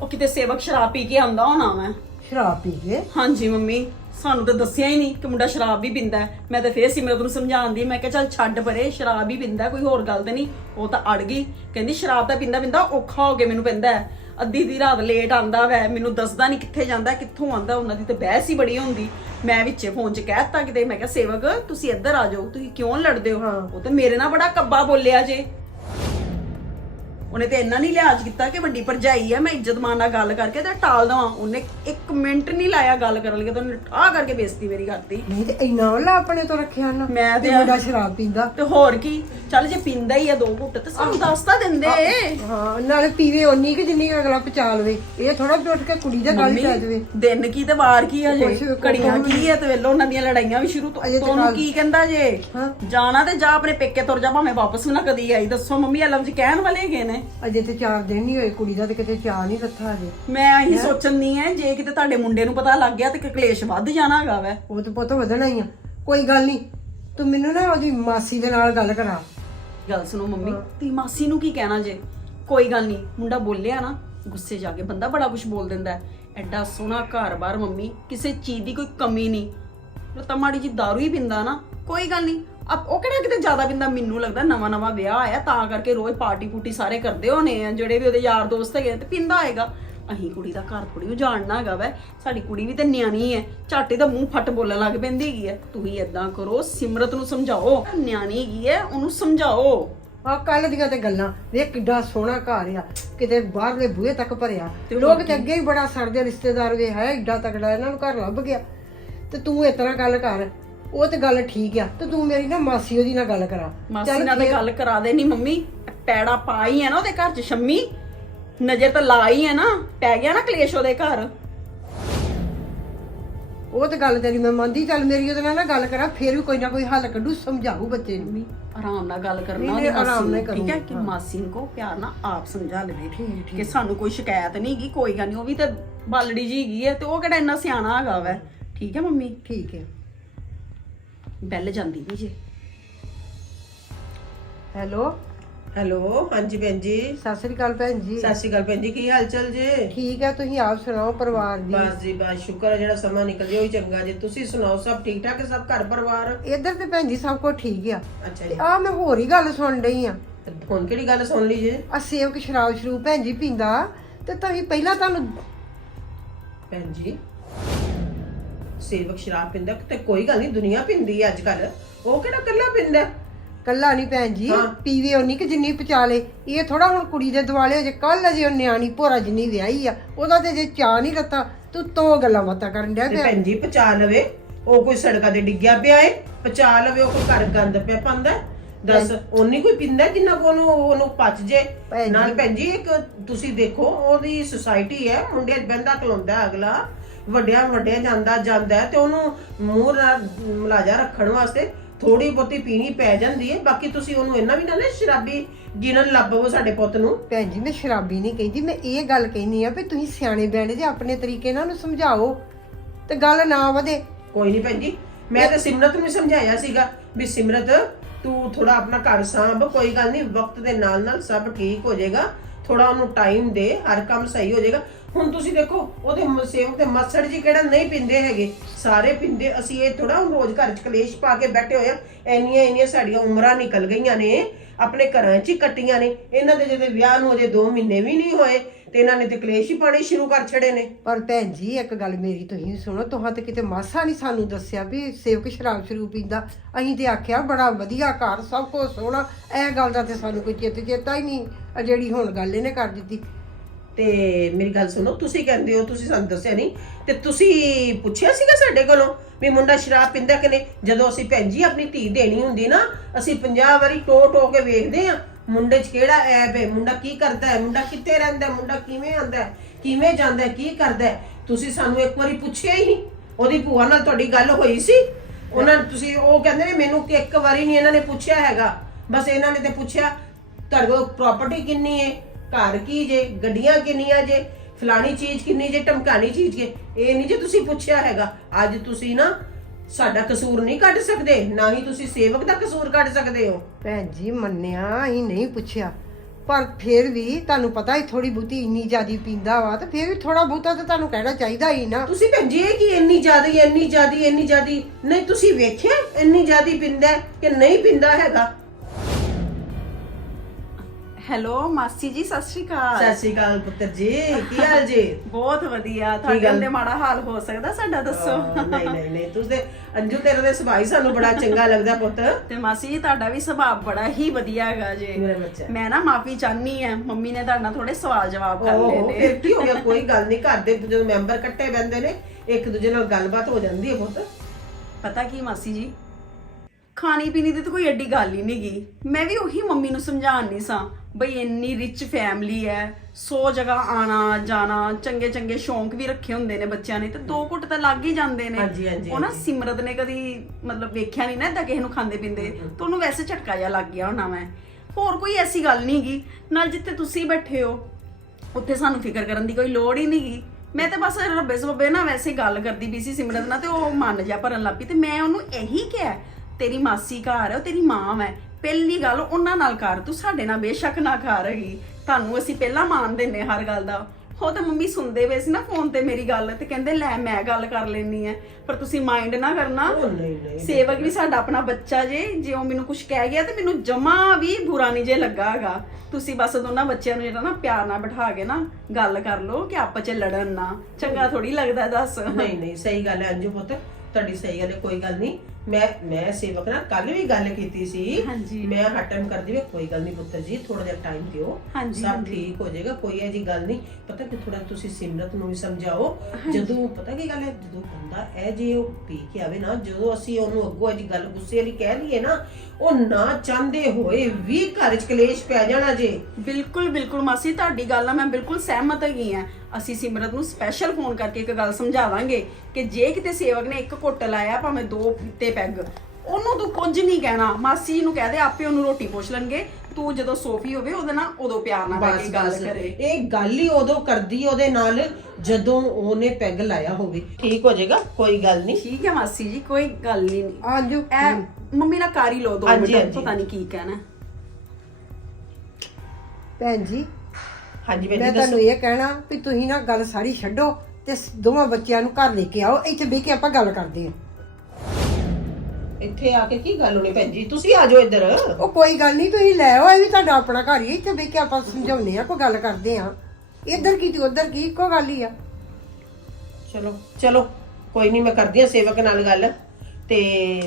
ਉਹ ਕਿਤੇ ਸੇਵਕ ਸ਼ਰਾਬ ਪੀ ਕੇ ਆਂਦਾ ਹੋਣਾ ਮੈਂ। ਸ਼ਰਾਬ ਪੀ ਕੇ? ਹਾਂਜੀ ਮੰਮੀ। ਸਾਨੂੰ ਤਾਂ ਦੱਸਿਆ ਹੀ ਨਹੀਂ ਕਿ ਮੁੰਡਾ ਸ਼ਰਾਬ ਵੀ ਪੀਂਦਾ ਹੈ। ਮੈਂ ਤਾਂ ਫੇਰ ਸਿਮਰਤ ਨੂੰ ਸਮਝਾਉਂਦੀ ਮੈਂ ਕਿਹਾ ਚੱਲ ਛੱਡ ਪਰੇ ਸ਼ਰਾਬ ਹੀ ਪੀਂਦਾ ਕੋਈ ਹੋਰ ਗੱਲ ਤੇ ਨਹੀਂ। ਉਹ ਤਾਂ ਅੜ ਗਈ। ਕਹਿੰਦੀ ਸ਼ਰਾਬ ਤਾਂ ਪੀਂਦਾ ਪੀਂਦਾ ਔਖਾ ਹੋ ਕੇ ਮੈਨੂੰ ਪੈਂਦਾ ਹੈ। ਅੱਧੀ ਦੀ ਰਾਤ ਲੇਟ ਆਂਦਾ ਵੈ ਮੈਨੂੰ ਦੱਸਦਾ ਨਹੀਂ ਕਿੱਥੇ ਜਾਂਦਾ ਕਿੱਥੋਂ ਆਂਦਾ ਉਹਨਾਂ ਦੀ ਤਾਂ ਬਹਿਸ ਹੀ ਬੜੀ ਹੁੰਦੀ। ਮੈਂ ਵਿੱਚੇ ਫੋਨ 'ਚ ਕਹਿ ਦਿੱਤਾ ਕਿਤੇ ਮੈਂ ਕਿਹਾ ਸੇਵਕ ਤੁਸੀਂ ਇੱਧਰ ਆ ਜਾਓ ਤੁਸੀਂ ਕਿਉਂ ਲੜਦੇ ਹੋ। ਉਹ ਤੇ ਮੇਰੇ ਨਾਲ ਬੜਾ ਕੱਬਾ ਬੋਲਿਆ ਜੇ। ਉਹਨੇ ਤੇ ਇੰਨਾ ਨਹੀਂ ਲਿਹਾਜ਼ ਕੀਤਾ ਕਿ ਵੱਡੀ ਭਰਜਾਈ ਆ ਮੈਂ ਇੱਜ਼ਤ ਮਾਨ ਨਾਲ ਗੱਲ ਕਰਕੇ ਤੇ ਟਾਲ ਦਵਾਂ। ਉਹਨੇ ਇੱਕ ਮਿੰਟ ਨਹੀਂ ਲਾਇਆ ਗੱਲ ਕਰਨ ਲਈ ਤੇ ਉਹਨੇ ਆ ਕਰਕੇ ਬੇਇੱਜ਼ਤੀ ਮੇਰੀ ਕਰਤੀ। ਨਹੀਂ ਤੇ ਇੰਨਾ ਉਹਲਾ ਆਪਣੇ ਤੋਂ ਰੱਖਿਆ ਨਾ ਮੈਂ ਤੇ- ਤੇ ਮੁੰਡਾ ਸ਼ਰਾਬ ਪੀਂਦਾ। ਤੇ ਹੋਰ ਕੀ? ਚੱਲ ਜੇ ਪੀਂਦਾ ਹੀ ਆ ਦੋ ਘੁੱਟ ਤੇ ਸਾਨੂੰ ਦੱਸ ਤਾਂ ਦਿੰਦੇ। ਹਾਂ ਨਾਲੇ ਪੀਵੇ ਓਨੀ ਕਿ ਜਿੰਨੀ ਅਗਲਾ ਪਚਾ ਲਵੇ ਇਹ ਥੋੜਾ ਉੱਠ ਕੇ ਕੁੜੀ ਦੇ ਗੱਲ ਪੈ ਜਾਵੇ। ਦਿਨ ਕੀ ਤੇ ਵਾਰ ਕੀ ਆ ਜੇ? ਘੜੀਆਂ ਕੀ ਆ ਤੇ ਵੇਲੋ ਉਹਨਾਂ ਦੀਆਂ ਲੜਾਈਆਂ ਵੀ ਸ਼ੁਰੂ ਤੋਂ ਤੁਹਾਨੂੰ ਕੀ ਕਹਿੰਦਾ ਜੇ। ਜਾਣਾ ਤੇ ਜਾ ਆਪਣੇ ਪੇਕੇ ਤੁਰ ਜਾ ਭਾਵੇਂ ਵਾਪਸ ਨਾ ਕਦੀ ਆਈ। ਦੱਸੋ ਮੰਮੀ ਇਹ ਲਫ਼ਜ਼ ਕਹਿਣ ਵਾਲੇ ਹੈਗੇ ਨੇ। ਅਜੇ ਤੇ ਚਾਰ ਦਿਨ ਨਹੀਂ ਹੋਏ ਕੁੜੀ ਦਾ ਤੇ ਕਿਤੇ ਚਾਹ ਨਹੀਂ ਰੱਥਾ ਅਜੇ ਮੈਂ ਇਹੀ ਸੋਚਣੀ ਹੈ ਜੇ ਕਿਤੇ ਤੁਹਾਡੇ ਮੁੰਡੇ ਨੂੰ ਪਤਾ ਲੱਗ ਗਿਆ ਤੇ ਕਲੇਸ਼ ਵੱਧ ਜਾਣਾ ਹੈਗਾ ਵੈ। ਉਹ ਤੇ ਪੁੱਤ ਵਧਣਾ ਹੀ ਆ। ਕੋਈ ਗੱਲ ਨਹੀਂ ਤੂੰ ਮੈਨੂੰ ਨਾ ਉਹਦੀ ਮਾਸੀ ਦੇ ਨਾਲ ਗੱਲ ਕਰਾ। ਗੱਲ ਸੁਣੋ ਮੰਮੀ। ਤੀ ਮਾਸੀ ਨੂੰ ਕੀ ਕਹਿਣਾ ਜੇ? ਕੋਈ ਗੱਲ ਨਹੀਂ ਮੁੰਡਾ ਬੋਲਿਆ ਨਾ ਗੁੱਸੇ ਜਾ ਕੇ ਬੰਦਾ ਬੜਾ ਕੁਝ ਬੋਲ ਦਿੰਦਾ ਹੈ। ਐਡਾ ਸੋਹਣਾ ਘਰ-ਬਾਰ ਮੰਮੀ ਕਿਸੇ ਚੀਜ਼ ਦੀ ਕੋਈ ਕਮੀ ਨਹੀਂ। ਉਹ ਤਾਂ ਮਾੜੀ ਜੀ दारू ਹੀ ਪਿੰਦਾ ਨਾ ਕੋਈ ਗੱਲ ਨਹੀਂ। ਅਬ ਉਹ ਕਿਹੜਾ ਕਿਤੇ ਜ਼ਿਆਦਾ ਪਿੰਦਾ? ਮੈਨੂੰ ਲੱਗਦਾ ਨਵਾਂ ਨਵਾਂ ਵਿਆਹ ਆਇਆ ਤਾਂ ਕਰਕੇ ਰੋਜ਼ ਪਾਰਟੀ ਪੂਟੀ ਸਾਰੇ ਕਰਦੇ ਹੋਣੇ ਆ ਜਿਹੜੇ ਵੀ ਉਹਦੇ ਯਾਰ ਦੋਸਤ ਹੈਗੇ ਤੇ ਪਿੰਦਾ ਆਏਗਾ ਅਹੀਂ ਕੁੜੀ ਦਾ ਘਰ ਥੋੜੀ ਉਜਾੜਨਾ ਹੈਗਾ ਵੈ। ਸਾਡੀ ਕੁੜੀ ਵੀ ਤੇ ਨਿਆਣੀ ਹੈ ਝਾਟੇ ਦਾ ਮੂੰਹ ਫੱਟ ਬੋਲਣ ਲੱਗ ਪੈਂਦੀ ਹੈਗੀ ਹੈ ਤੁਸੀਂ ਏਦਾਂ ਕਰੋ ਸਿਮਰਤ ਨੂੰ ਸਮਝਾਓ। ਨਿਆਣੀ ਹੈਗੀ ਹੈ ਉਹਨੂੰ ਸਮਝਾਓ। ਆ ਕੱਲ ਦੀਆਂ ਤੇ ਗੱਲਾਂ। ਵੇਖ ਕਿੱਡਾ ਸੋਹਣਾ ਘਰ ਆ। ਕਿਤੇ ਬਾਹਰਲੇ ਬੂਹੇ ਤੱਕ ਭਰਿਆ। ਲੋਕ ਤੇ ਅੱਗੇ ਹੀ ਬੜਾ ਸੜਦੇ ਰਿਸ਼ਤੇਦਾਰ ਵੇ ਹੈ ਏਡਾ ਤਗੜਾ ਇਹਨਾਂ ਨੂੰ ਘਰ ਲੱਭ ਗਿਆ। ਤੇ ਤੂੰ ਇਸ ਤਰ੍ਹਾਂ ਗੱਲ ਕਰ। ਉਹ ਤੇ ਗੱਲ ਠੀਕ ਆ। ਤੇ ਤੂੰ ਮੇਰੀ ਨਾ ਮਾਸੀ ਉਹਦੀ ਨਾਲ ਗੱਲ ਕਰਾ। ਮਾਸੀ ਨਾਲ ਤੇ ਗੱਲ ਕਰਾ ਦੇ ਨਹੀਂ ਮੰਮੀ। ਪੈੜਾ ਪਾਈ ਹੈ ਨਾ ਉਹਦੇ ਘਰ ਚ ਸ਼ੰਮੀ। ਨਜ਼ਰ ਤਾਂ ਲਾਈ ਹੈ ਨਾ ਪੈ ਗਿਆ ਨਾ ਕਲੇਸ਼ ਉਹਦੇ ਘਰ। ਉਹ ਤੇ ਗੱਲ ਤੇਰੀ ਮੈਂ ਮੰਨਦੀ ਚੱਲ ਮੇਰੀ ਉਹਦੇ ਨਾਲ ਨਾ ਗੱਲ ਕਰਾ ਫਿਰ ਵੀ ਕੋਈ ਨਾ ਕੋਈ ਹੱਲ ਕੱਢੂ ਸਮਝਾਊ ਬੱਚੇ ਨੂੰ। ਮੰਮੀ ਆਰਾਮ ਨਾਲ ਗੱਲ ਕਰਨਾ ਨਹੀਂ, ਉਹਦੀ ਨਹੀਂ, ਆਰਾਮ ਮਾਸੀ ਨਾਲ ਨੂੰ, ਠੀਕ ਹੈ? ਕਿ ਮਾਸੀ ਨੂੰ ਕੋ ਪਿਆਰ ਨਾਲ ਆਪ ਸਮਝਾ ਲਵੇ। ਠੀਕ, ਕਿ ਸਾਨੂੰ ਕੋਈ ਸ਼ਿਕਾਇਤ ਨਹੀਂ ਹੈਗੀ ਕੋਈ ਗੱਲ ਨਹੀਂ ਉਹ ਵੀ ਤੇ ਬਾਲੜੀ ਜੀ ਹੈਗੀ ਹੈ ਤੇ ਉਹ ਕਿਹੜਾ ਇੰਨਾ ਸਿਆਣਾ ਹੈਗਾ ਵੈ। ਠੀਕ ਹੈ ਮੰਮੀ? ਠੀਕ ਹੈ। ਬੈਲ ਜਾਂਦੀ ਨਹੀਂ ਜੇ। ਹੈਲੋ? ਹੈਲੋ ਹਾਂਜੀ ਭੈਣ ਜੀ। ਸਤਿ ਸ੍ਰੀ ਅਕਾਲ ਭੈਣ ਜੀ। ਸਤਿ ਸ਼੍ਰੀ ਅਕਾਲ ਭੈਣ ਜੀ ਕੀ ਹਾਲ ਚਾਲ ਜੇ? ਠੀਕ ਹੈ ਤੁਸੀਂ ਆਪ ਸੁਣਾਓ ਪਰਿਵਾਰ ਦੀ? ਬਸ ਜੀ ਬਸ ਸ਼ੁਕਰ ਹੈ ਜਿਹੜਾ ਸਮਾਂ ਨਿਕਲ ਗਿਆ ਉਹੀ ਚੰਗਾ ਜੇ। ਤੁਸੀਂ ਸੁਣਾਓ ਸਭ ਠੀਕ ਠਾਕ ਹੈ ਸਭ ਘਰ ਪਰਿਵਾਰ? ਇੱਧਰ ਤੇ ਭੈਣ ਜੀ ਸਭ ਕੁਝ ਠੀਕ ਆ। ਅੱਛਾ ਤੇ ਜੀ। ਆ ਮੈਂ ਹੋਰ ਹੀ ਗੱਲ ਸੁਣ ਰਹੀ ਆ। ਹੁਣ ਕਿਹੜੀ ਗੱਲ ਸੁਣ ਲਈ ਜੇ? ਆ ਸੇਵਕ ਸ਼ਰਾਬ ਸ਼ਰੂ ਭੈਣ ਜੀ ਪੀਂਦਾ ਤੇ ਤੁਸੀਂ ਪਹਿਲਾਂ ਤੁਹਾਨੂੰ ਭੈਣ ਜੀ ਸੇਵਕ ਸ਼ਰਾਬ ਪੀਂਦਾ ਤੇ ਕੋਈ ਗੱਲ ਨਹੀਂ ਦੁਨੀਆ ਪੀਂਦੀ ਹੈ ਅੱਜ ਕੱਲ ਉਹ ਕਿਹੜਾ ਕੱਲਾ ਪੀਂਦਾ? ਹੈ? ਕੱਲਾ ਨਹੀਂ ਭੈਣ ਜੀ। ਪੀਵੇ ਉਨੀ ਕਿ ਜਿੰਨੀ ਪਚਾ ਲੇ ਇਹ ਥੋੜਾ ਹੁਣ ਕੁੜੀ ਦੇ ਦਿਵਾਲੇ ਜੇ ਕੱਲ ਅਜੇ ਉਹ ਨਿਆਣੀ ਭੋਰਾ ਜਿੰਨੀ ਵਿਆਹੀ ਆ ਉਹਦਾ ਤੇ ਜੇ ਚਾਹ ਨਹੀਂ ਰੱਤਾ ਤੂੰ ਤੋਂ ਗੱਲਾਂ ਬਾਤਾਂ ਕਰਨ ਡਿਆ ਤੇ ਪਿਆ ਭੈਣ ਜੀ ਪਚਾ ਲਵੇ ਉਹ ਕੋਈ ਸੜਕਾਂ ਤੇ ਡਿੱਗਿਆ ਪਿਆ ਏ ਪਚਾ ਲਵੇ ਉਹ ਕੋਈ ਘਰ ਗੰਦ ਪਿਆ ਪਾਉਂਦਾ ਹੈ? ਦੱਸ ਉਹਨੀ ਕੋਈ ਪਿੰਦਾ ਜਿੰਨਾ ਕੋ ਉਹਨੂੰ ਉਹਨੂੰ ਪਚ ਜੇ ਭੈਣ ਜੀ। ਨਾਲ ਭੈਣ ਜੀ ਇੱਕ ਤੁਸੀਂ ਦੇਖੋ ਉਹਦੀ ਸੁਸਾਇਟੀ ਹੈ ਮੁੰਡੇ ਬੰਦਾ ਖਲੋਂਦਾ ਹੈ ਅਗਲਾ ਵੱਡਿਆਂ ਵੱਡਿਆਂ ਜਾਂਦਾ ਜਾਂਦਾ ਹੈ ਤੇ ਉਹਨੂੰ ਮੂੰਹ ਨਾਲ ਮਲਾਜਾ ਰੱਖਣ ਵਾਸਤੇ ਥੋੜੀ ਬਹੁਤੀ ਪੀਣੀ ਪੈ ਜਾਂਦੀ ਹੈ ਬਾਕੀ ਤੁਸੀਂ ਉਹਨੂੰ ਇੰਨਾ ਵੀ ਨਾ ਨਾ ਸ਼ਰਾਬੀ ਗਿਣਨ ਲੱਭੋ ਸਾਡੇ ਪੁੱਤ ਨੂੰ। ਭੈਣ ਜੀ ਮੈਂ ਸ਼ਰਾਬੀ ਨਹੀਂ ਕਹਿੰਦੀ ਮੈਂ ਇਹ ਗੱਲ ਕਹਿਨੀ ਆ ਵੀ ਤੁਸੀਂ ਸਿਆਣੇ ਬੈਣੇ ਜੇ ਆਪਣੇ ਤਰੀਕੇ ਨਾਲ ਉਹਨੂੰ ਸਮਝਾਓ ਤੇ ਗੱਲ ਨਾ ਵਧੇ। ਕੋਈ ਨਹੀਂ ਭੈਣ ਜੀ ਮੈਂ ਤਾਂ ਸਿਮਰਤ ਨੂੰ ਵੀ ਸਮਝਾਇਆ ਸੀਗਾ ਵੀ ਸਿਮਰਤ ਤੂੰ ਥੋੜਾ ਆਪਣਾ ਘਰ ਸਾਂਭ ਕੋਈ ਗੱਲ ਨਹੀਂ ਵਕਤ ਦੇ ਨਾਲ ਨਾਲ ਸਭ ਠੀਕ ਹੋ ਜਾਏਗਾ ਥੋੜਾ ਉਹਨੂੰ ਟਾਈਮ ਦੇ ਹਰ ਕੰਮ ਸਹੀ ਹੋ ਜਾਏਗਾ। ਹੁਣ ਤੁਸੀਂ ਦੇਖੋ, ਉਹਦੇ ਮ- ਸੇਵਕ ਤੇ ਮੱਸੜ ਜੀ ਕਿਹੜਾ ਨਹੀਂ ਪਿੰਦੇ ਹੈਗੇ। ਸਾਰੇ ਪਿੰਦੇ, ਅਸੀਂ ਇਹ ਥੋੜਾ ਹੁਣ ਰੋਜ਼ ਘਰ ਚ ਕਲੇਸ਼ ਪਾ ਕੇ ਬੈਠੇ ਹੋਏ ਆ। ਇੰਨੀਆਂ ਇੰਨੀਆਂ ਸਾਡੀਆਂ ਉਮਰਾਂ ਨਿਕਲ ਗਈਆਂ ਨੇ, ਆਪਣੇ ਘਰਾਂ 'ਚ ਹੀ ਕੱਟੀਆਂ ਨੇ। ਇਹਨਾਂ ਦੇ ਜਦੋਂ ਵਿਆਹ ਨੂੰ ਅਜੇ 2 ਮਹੀਨੇ ਵੀ ਨਹੀਂ ਹੋਏ, ਤੇ ਇਹਨਾਂ ਨੇ ਤੇ ਕਲੇਸ਼ ਹੀ ਪਾਣੇ ਸ਼ੁਰੂ ਕਰ ਛੜੇ ਨੇ। ਪਰ ਭੈਣ ਜੀ, ਇੱਕ ਗੱਲ ਮੇਰੀ ਤੁਸੀਂ ਸੁਣੋ ਤੁਹਾਂ ਤੇ ਕਿਤੇ ਮਾਸਾ ਨਹੀਂ ਸਾਨੂੰ ਦੱਸਿਆ ਵੀ ਸੇਵਕ ਸ਼ਰਾਬ ਸ਼ਰੂਬ ਪੀਂਦਾ। ਅਸੀਂ ਤੇ ਆਖਿਆ, ਬੜਾ ਵਧੀਆ ਘਰ, ਸਭ ਕੁਝ ਸੋਹਣਾ। ਇਹ ਗੱਲ ਦਾ ਤੇ ਸਾਨੂੰ ਕੋਈ ਚਿੱਤ ਚੇਤਾ ਹੀ ਨਹੀਂ। ਆ ਜਿਹੜੀ ਹੁਣ ਗੱਲ ਇਹਨੇ ਕਰ ਦਿੱਤੀ ਤੇ ਮੇਰੀ ਗੱਲ ਸੁਣੋ, ਤੁਸੀਂ ਕਹਿੰਦੇ ਹੋ, ਤੁਸੀਂ ਸਾਨੂੰ ਦੱਸਿਆ ਨਹੀਂ। ਤੇ ਤੁਸੀਂ ਪੁੱਛਿਆ ਸੀਗਾ ਸਾਡੇ ਕੋਲੋਂ ਵੀ ਮੁੰਡਾ ਸ਼ਰਾਬ ਪੀਂਦਾ ਕਿ ਨਹੀਂ? ਜਦੋਂ ਅਸੀਂ ਭੈਣ ਜੀ ਆਪਣੀ ਧੀ ਦੇਣੀ ਹੁੰਦੀ ਨਾ, ਅਸੀਂ 50 ਵਾਰੀ ਟੋ ਟੋ ਕੇ ਵੇਖਦੇ ਆ ਮੁੰਡੇ 'ਚ ਕਿਹੜਾ ਐਬ ਹੈ, ਮੁੰਡਾ ਕੀ ਕਰਦਾ ਹੈ, ਮੁੰਡਾ ਕਿੱਥੇ ਰਹਿੰਦਾ ਹੈ, ਮੁੰਡਾ ਕਿਵੇਂ ਆਂਦਾ ਹੈ, ਕਿਵੇਂ ਜਾਂਦਾ ਹੈ, ਕੀ ਕਰਦਾ ਹੈ, ਤੁਸੀਂ ਸਾਨੂੰ ਇੱਕ ਵਾਰੀ ਪੁੱਛਿਆ ਹੀ ਨਹੀਂ। ਉਹਦੀ ਭੂਆ ਨਾਲ ਤੁਹਾਡੀ ਗੱਲ ਹੋਈ ਸੀ? ਉਹਨਾਂ ਨੇ ਤੁਸੀਂ ਉਹ ਕਹਿੰਦੇ ਨੇ, ਮੈਨੂੰ ਕਿ ਇੱਕ ਵਾਰੀ ਨਹੀਂ ਇਹਨਾਂ ਨੇ ਪੁੱਛਿਆ ਹੈਗਾ। ਬਸ ਇਹਨਾਂ ਨੇ ਤੇ ਪੁੱਛਿਆ, ਤੁਹਾਡੇ ਕੋਲ ਪ੍ਰਾਪਰਟੀ ਕਿੰਨੀ ਹੈ? ਘਰ ਕੀ ਜੇ ਗੱਡੀਆਂ ਕਿੰਨੀਆਂ ਜੇ ਫਲਾਣੀ ਚੀਜ਼ ਕਿੰਨੀ ਜੇ ਟਮਕਾਣੀ ਚੀਜ਼ ਕੇ ਇਹ ਨਹੀਂ ਜੇ ਤੁਸੀਂ ਪੁੱਛਿਆ ਹੈਗਾ। ਅੱਜ ਤੁਸੀਂ ਨਾ ਸਾਡਾ ਕਸੂਰ ਨਹੀਂ ਕੱਢ ਸਕਦੇ ਨਾ ਹੀ ਤੁਸੀਂ ਸੇਵਕ ਦਾ ਕਸੂਰ ਕੱਢ ਸਕਦੇ ਹੋ। ਭੈਣ ਜੀ ਮੰਨਿਆ ਅਸੀਂ ਨਹੀਂ ਪੁੱਛਿਆ। ਪਰ ਫਿਰ ਵੀ ਤੁਹਾਨੂੰ ਪਤਾ ਹੀ ਥੋੜੀ ਬਹੁਤੀ ਇੰਨੀ ਜ਼ਿਆਦੀ ਪੀਂਦਾ ਵਾ ਤੇ ਫਿਰ ਵੀ ਥੋੜਾ ਬਹੁਤਾ ਤਾਂ ਤੁਹਾਨੂੰ ਕਹਿਣਾ ਚਾਹੀਦਾ ਹੀ ਨਾ। ਤੁਸੀਂ ਭੈਣ ਜੀ ਇਹ ਕਿ ਇੰਨੀ ਜ਼ਿਆਦੀ ਇੰਨੀ ਜ਼ਿਆਦੀ ਇੰਨੀ ਜ਼ਿਆਦੀ ਨਹੀਂ ਤੁਸੀਂ ਵੇਖਿਆ ਇੰਨੀ ਜ਼ਿਆਦੀ ਪਿੰਦਾ ਹੈ ਕਿ ਨਹੀਂ ਪਿੰਦਾ ਹੈਗਾ? ਹੈਲੋ ਮਾਸੀ ਜੀ ਸਤਿ ਸ਼੍ਰੀ ਅਕਾਲ। ਸਤਿ ਸ਼੍ਰੀ ਅਕਾਲ ਪੁੱਤਰ ਜੀ ਕੀ ਹਾਲ ਜੀ? ਬਹੁਤ ਵਧੀਆ ਗੱਲ? ਤੁਹਾਡੇ ਹੁੰਦੇ ਮਾੜਾ ਹਾਲ ਹੋ ਸਕਦਾ ਸਾਡਾ ਦੱਸੋ। ਹਾਂ, ਨਹੀਂ ਨਹੀਂ ਨਹੀਂ ਤੁਸੀਂ ਅੰਜੂ ਤੇਰੇ ਦੇ ਸੁਭਾਅ ਹੀ ਸਾਨੂੰ ਬੜਾ ਚੰਗਾ ਲੱਗਦਾ ਪੁੱਤ। ਤੇ ਮਾਸੀ ਜੀ ਤੁਹਾਡਾ ਵੀ ਸੁਭਾਅ ਬੜਾ ਹੀ ਵਧੀਆ ਹੈਗਾ ਜੇ। ਮੇਰਾ ਬੱਚਾ। ਮੈਂ ਨਾ ਮਾਫੀ ਚਾਹਨੀ ਆ ਮੰਮੀ ਨੇ ਤੁਹਾਡੇ ਥੋੜੇ ਸਵਾਲ ਜਵਾਬ ਕਰ ਲਏ ਨੇ। ਫਿਰ ਕੀ ਹੋ ਗਿਆ? ਕੋਈ ਗੱਲ ਨਹੀਂ ਘਰ ਦੇ ਜਦੋਂ ਮੈਂਬਰ ਇਕੱਠੇ ਬੈੰਦੇ ਨੇ ਇੱਕ ਦੂਜੇ ਨਾਲ ਗੱਲਬਾਤ ਹੋ ਜਾਂਦੀ ਹੈ ਪੁੱਤ। ਪਤਾ ਕੀ ਮਾਸੀ ਜੀ? ਖਾਣੀ ਪੀਣੀ ਦੀ ਤਾਂ ਕੋਈ ਐਡੀ ਗੱਲ ਹੀ ਨਹੀਂਗੀ ਮੈਂ ਵੀ ਉਹੀ ਮੰਮੀ ਨੂੰ ਸਮਝਾਉਣ ਨਹੀਂ ਸਾਂ। ਬਈ ਇੰਨੀ ਰਿਚ ਫੈਮਿਲੀ ਹੈ ਸੌ ਜਗ੍ਹਾ ਆਣਾ ਜਾਣਾ ਚੰਗੇ ਚੰਗੇ ਸ਼ੌਂਕ ਵੀ ਰੱਖੇ ਹੁੰਦੇ ਨੇ ਬੱਚਿਆਂ ਨੇ ਤੇ ਦੋ ਘੁੱਟ ਤਾਂ ਲੱਗ ਹੀ ਜਾਂਦੇ ਨੇ। ਹਾਂਜੀ, ਹਾਂਜੀ, ਉਹ ਨਾ ਹਾਂਜੀ। ਸਿਮਰਤ ਨੇ ਕਦੀ ਮਤਲਬ ਵੇਖਿਆ ਨਹੀਂ ਨਾ ਏਦਾਂ ਕਿਸੇ ਨੂੰ ਖਾਂਦੇ ਪੀਂਦੇ ਤਾਂ ਉਹਨੂੰ ਵੈਸੇ ਝਟਕਾ ਜਿਹਾ ਲੱਗ ਗਿਆ ਹੋਣਾ ਮੈਂ। ਹੋਰ ਕੋਈ ਐਸੀ ਗੱਲ ਨਹੀਂਗੀ ਨਾਲ ਜਿੱਥੇ ਤੁਸੀਂ ਬੈਠੇ ਹੋ ਉੱਥੇ ਸਾਨੂੰ ਫਿਕਰ ਕਰਨ ਦੀ ਕੋਈ ਲੋੜ ਹੀ ਨਹੀਂਗੀ ਮੈਂ ਤਾਂ ਬਸ ਰੱਬੇ ਸਬੱਬੇ ਨਾ ਵੈਸੇ ਗੱਲ ਕਰਦੀ ਵੀ ਸੀ ਸਿਮਰਤ ਨਾਲ ਤੇ ਉਹ ਮਨ ਜਿਹਾ ਭਰਨ ਲੱਗ ਪਈ ਤੇ ਮੈਂ ਉਹਨੂੰ ਇਹੀ ਕਿਹਾ ਤੇਰੀ ਮਾਸੀ ਘਰ ਹੈ ਉਹ ਤੇਰੀ ਮਾਂ ਹੈ ਪਹਿਲੀ ਗੱਲ ਉਹਨਾਂ ਨਾਲ ਕਰ ਤੂੰ ਸਾਡੇ ਨਾਲ ਬੇਸ਼ੱਕ ਨਾ ਕਰ ਹੈਗੀ। ਤੁਹਾਨੂੰ ਅਸੀਂ ਪਹਿਲਾਂ ਮਾਨ ਦਿੰਨੇ ਹਰ ਗੱਲ ਦਾ। ਉਹ ਤਾਂ ਮੰਮੀ ਸੁਣਦੇ ਵੇ ਸੀ ਨਾ ਫੋਨ ਤੇ ਮੇਰੀ ਗੱਲ ਤੇ ਕਹਿੰਦੇ ਲੈ ਮੈਂ ਗੱਲ ਕਰ ਲੈਣੀ ਹੈ। ਪਰ ਤੁਸੀਂ ਮਾਈਂਡ ਨਾ ਕਰਨਾ। ਉਹ ਨਹੀਂ ਨਹੀਂ ਸੇਵਕ ਵੀ ਸਾਡਾ ਆਪਣਾ ਬੱਚਾ ਜੇ ਜੇ ਉਹ ਮੈਨੂੰ ਕੁਝ ਕਹਿ ਗਿਆ ਤੇ ਮੈਨੂੰ ਜਮਾ ਵੀ ਬੁਰਾ ਨਹੀਂ ਜੇ ਲੱਗਾ ਹੈਗਾ। ਤੁਸੀਂ ਬਸ ਦੋਨਾਂ ਬੱਚਿਆਂ ਨੂੰ ਜਿਹੜਾ ਨਾ ਪਿਆਰ ਨਾਲ ਬਿਠਾ ਕੇ ਨਾ ਗੱਲ ਕਰ ਲਓ ਕਿ ਆਪਸ ਚ ਲੜਨ ਨਾ। ਚੰਗਾ ਥੋੜੀ ਲੱਗਦਾ ਦੱਸ। ਨਹੀਂ ਨਹੀਂ ਸਹੀ ਗੱਲ ਹੈ ਅੰਜੂ ਪੁੱਤ। ਤੁਹਾਡੀ ਸਹੀ ਗੱਲ ਹੈ ਕੋਈ ਗੱਲ ਨਹੀਂ। ਮੈਂ ਮੈਂ ਸੇਵਕ ਨਾਲ ਕੱਲ ਵੀ ਗੱਲ ਕੀਤੀ ਸੀ। ਹਾਂਜੀ। ਮੈਂ ਹਰ ਟਾਈਮ ਕਰਦੀ ਵੀ ਕੋਈ ਗੱਲ ਨਹੀਂ ਪੁੱਤਰ ਜੀ ਥੋੜਾ ਜਿਹਾ ਟਾਈਮ ਦਿਓ। ਹਾਂਜੀ, ਸਭ ਹਾਂਜੀ। ਠੀਕ ਹੋ ਜਾਏਗਾ ਕੋਈ ਐਜੀ ਗੱਲ ਨਹੀਂ। ਪਤਾ ਕਿ ਥੋੜਾ ਤੁਸੀਂ ਸਿਮਰਤ ਨੂੰ ਵੀ ਸਮਝਾਓ। ਜਦੋਂ ਪਤਾ ਕੀ ਗੱਲ ਹੈ ਜਦੋਂ ਬੰਦਾ ਇਹ ਜੇ ਉਹ ਪੀ ਕੇ ਆਵੇ ਨਾ ਜਦੋਂ ਅਸੀਂ ਉਹਨੂੰ ਅੱਗੋਂ ਅਜੀ ਗੱਲ ਗੁੱਸੇ ਵਾਲੀ ਕਹਿ ਲਈਏ ਨਾ ਉਹ ਨਾ ਚਾਹੁੰਦੇ ਹੋਏ ਵੀ ਘਰ ਚ ਕਲੇਸ਼ ਪੈ ਜਾਣਾ ਜੇ। ਬਿਲਕੁਲ ਬਿਲਕੁਲ। ਮਾਸੀ ਤੁਹਾਡੀ ਗੱਲ ਨਾਲ ਮੈਂ ਬਿਲਕੁਲ ਸਹਿਮਤ ਹੈਗੀ ਆ ਅਸੀਂ ਸਿਮਰਤ ਨੂੰ ਸਪੈਸ਼ਲ ਫੋਨ ਕਰਕੇ ਇੱਕ ਗੱਲ ਸਮਝਾਵਾਂਗੇ ਕਿ ਜੇ ਕਿਤੇ ਸੇਵਕ ਨੇ ਇੱਕ ਘੁੱਟ ਲਾਇਆ ਭਾਵੇਂ ਦੋ ਪੀਤੇ ਪੈਗ ਉਹਨੂੰ ਤੂੰ ਕੁਝ ਨਹੀਂ ਕਹਿਣਾ। ਮਾਸੀ ਨੂੰ ਕਹਿ ਦੇ ਆਪੇ ਉਹਨੂੰ ਰੋਟੀ ਪੁੱਛ ਲੈਣਗੇ। ਤੂੰ ਜਦੋਂ ਸੋਫੀ ਹੋਵੇ ਉਹਦੇ ਨਾਲ ਉਦੋਂ ਪਿਆਰ ਨਾਲ ਬੈ ਬਸ ਕੇ ਗੱਲ ਕਰੇ। ਇਹ ਗੱਲ ਹੀ ਉਦੋਂ ਕਰਦੀ ਉਹਦੇ ਨਾਲ ਜਦੋਂ ਉਹਨੇ ਪੈਗ ਲਾਇਆ ਹੋਵੇ। ਠੀਕ ਹੋ ਜਾਏਗਾ? ਕੋਈ ਗੱਲ ਨਹੀਂ। ਠੀਕ ਹੈ ਮਾਸੀ ਜੀ ਕੋਈ ਗੱਲ ਨਹੀਂ। ਆਜੋ। ਐ ਮੰਮੀ ਨਾਲ ਕਰ ਹੀ ਲੋ ਦੋ ਮਿੰਟ। ਪਤਾ ਨਹੀਂ ਕੀ ਕਹਿਣਾ। ਭੈਣ ਜੀ ਹਾਂਜੀ ਮੈਂ ਬੇਟੀ ਤੁਹਾਨੂੰ ਇਹ ਕਹਿਣਾ ਵੀ ਤੁਸੀਂ ਨਾ ਗੱਲ ਸਾਰੀ ਛੱਡੋ ਤੇ ਸ- ਦੋਵਾਂ ਬੱਚਿਆਂ ਨੂੰ ਘਰ ਲੈ ਕੇ ਆਓ ਇੱਥੇ ਬਹਿ ਕੇ ਆਪਾਂ ਗੱਲ ਕਰਦੇ ਹਾਂ। ਇੱਥੇ ਆ ਕੇ ਕੀ ਗੱਲ ਹੋਣੀ ਭੈਣ ਜੀ? ਤੁਸੀਂ ਆ ਜਾਓ ਇੱਧਰ। ਉਹ ਕੋਈ ਗੱਲ ਨਹੀਂ ਤੁਸੀਂ ਲੈ ਆਓ ਇਹ ਵੀ ਤੁਹਾਡਾ ਆਪਣਾ ਘਰ ਹੀ ਹੈ, ਇੱਥੇ ਬਹਿ ਕੇ ਆਪਾਂ ਸਮਝਾਉਂਦੇ ਆ ਕੋਈ ਗੱਲ ਕਰਦੇ ਆ ਇੱਧਰ ਕੀ ਤੇ ਉੱਧਰ ਕੀ ਇੱਕੋ ਗੱਲ ਹੀ ਆ। ਚਲੋ ਚਲੋ ਕੋਈ ਨਹੀਂ ਮੈਂ ਕਰਦੀ ਆ ਸੇਵਕ ਨਾਲ ਗੱਲ। ਤੇ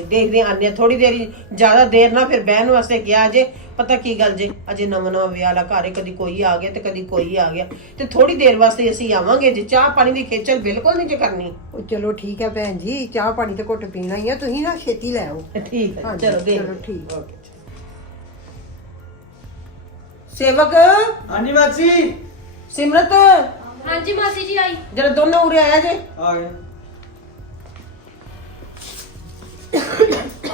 ਦੇਖਦੇ ਆਂ ਆਨੇ ਥੋੜੀ ਦੇਰ ਜ਼ਿਆਦਾ ਦੇਰ ਨਾ ਫਿਰ ਬਹਿਣ ਵਾਸਤੇ ਗਿਆ ਜੇ ਪਤਾ ਕੀ ਗੱਲ ਜੇ ਅਜੇ ਨਵਾਂ ਨਵਾਂ ਵਿਆਹ ਵਾਲਾ ਘਰ ਹੈ ਕਦੀ ਕੋਈ ਆ ਗਿਆ ਤੇ ਕਦੀ ਕੋਈ ਆ ਗਿਆ। ਤੇ ਥੋੜੀ ਦੇਰ ਵਾਸਤੇ ਅਸੀਂ ਆਵਾਂਗੇ ਜੇ ਚਾਹ ਪਾਣੀ ਦੀ ਖੇਚਲ ਬਿਲਕੁਲ ਨਹੀਂ ਜੇ ਕਰਨੀ। ਉਹ ਚਲੋ ਠੀਕ ਹੈ ਭੈਣ ਜੀ ਚਾਹ ਪਾਣੀ ਤੇ ਘੁੱਟ ਪੀਣਾ ਹੀ ਆ ਤੁਸੀਂ ਨਾ ਛੇਤੀ ਲੈ ਆਓ। ਠੀਕ ਹੈ ਹਾਂਜੀ, ਚਲੋ ਦੇਖ ਚਲੋ ਠੀਕ। ਓਕੇ ਸੇਵਕ? ਹਾਂਜੀ ਮਾਸੀ। ਸਿਮਰਤ? ਹਾਂਜੀ ਮਾਸੀ ਜੀ ਆਈ। ਜਰਾ ਦੋਨੋਂ ਉਰੇ ਆਇਆ ਜੇ? ਆ ਗਏ।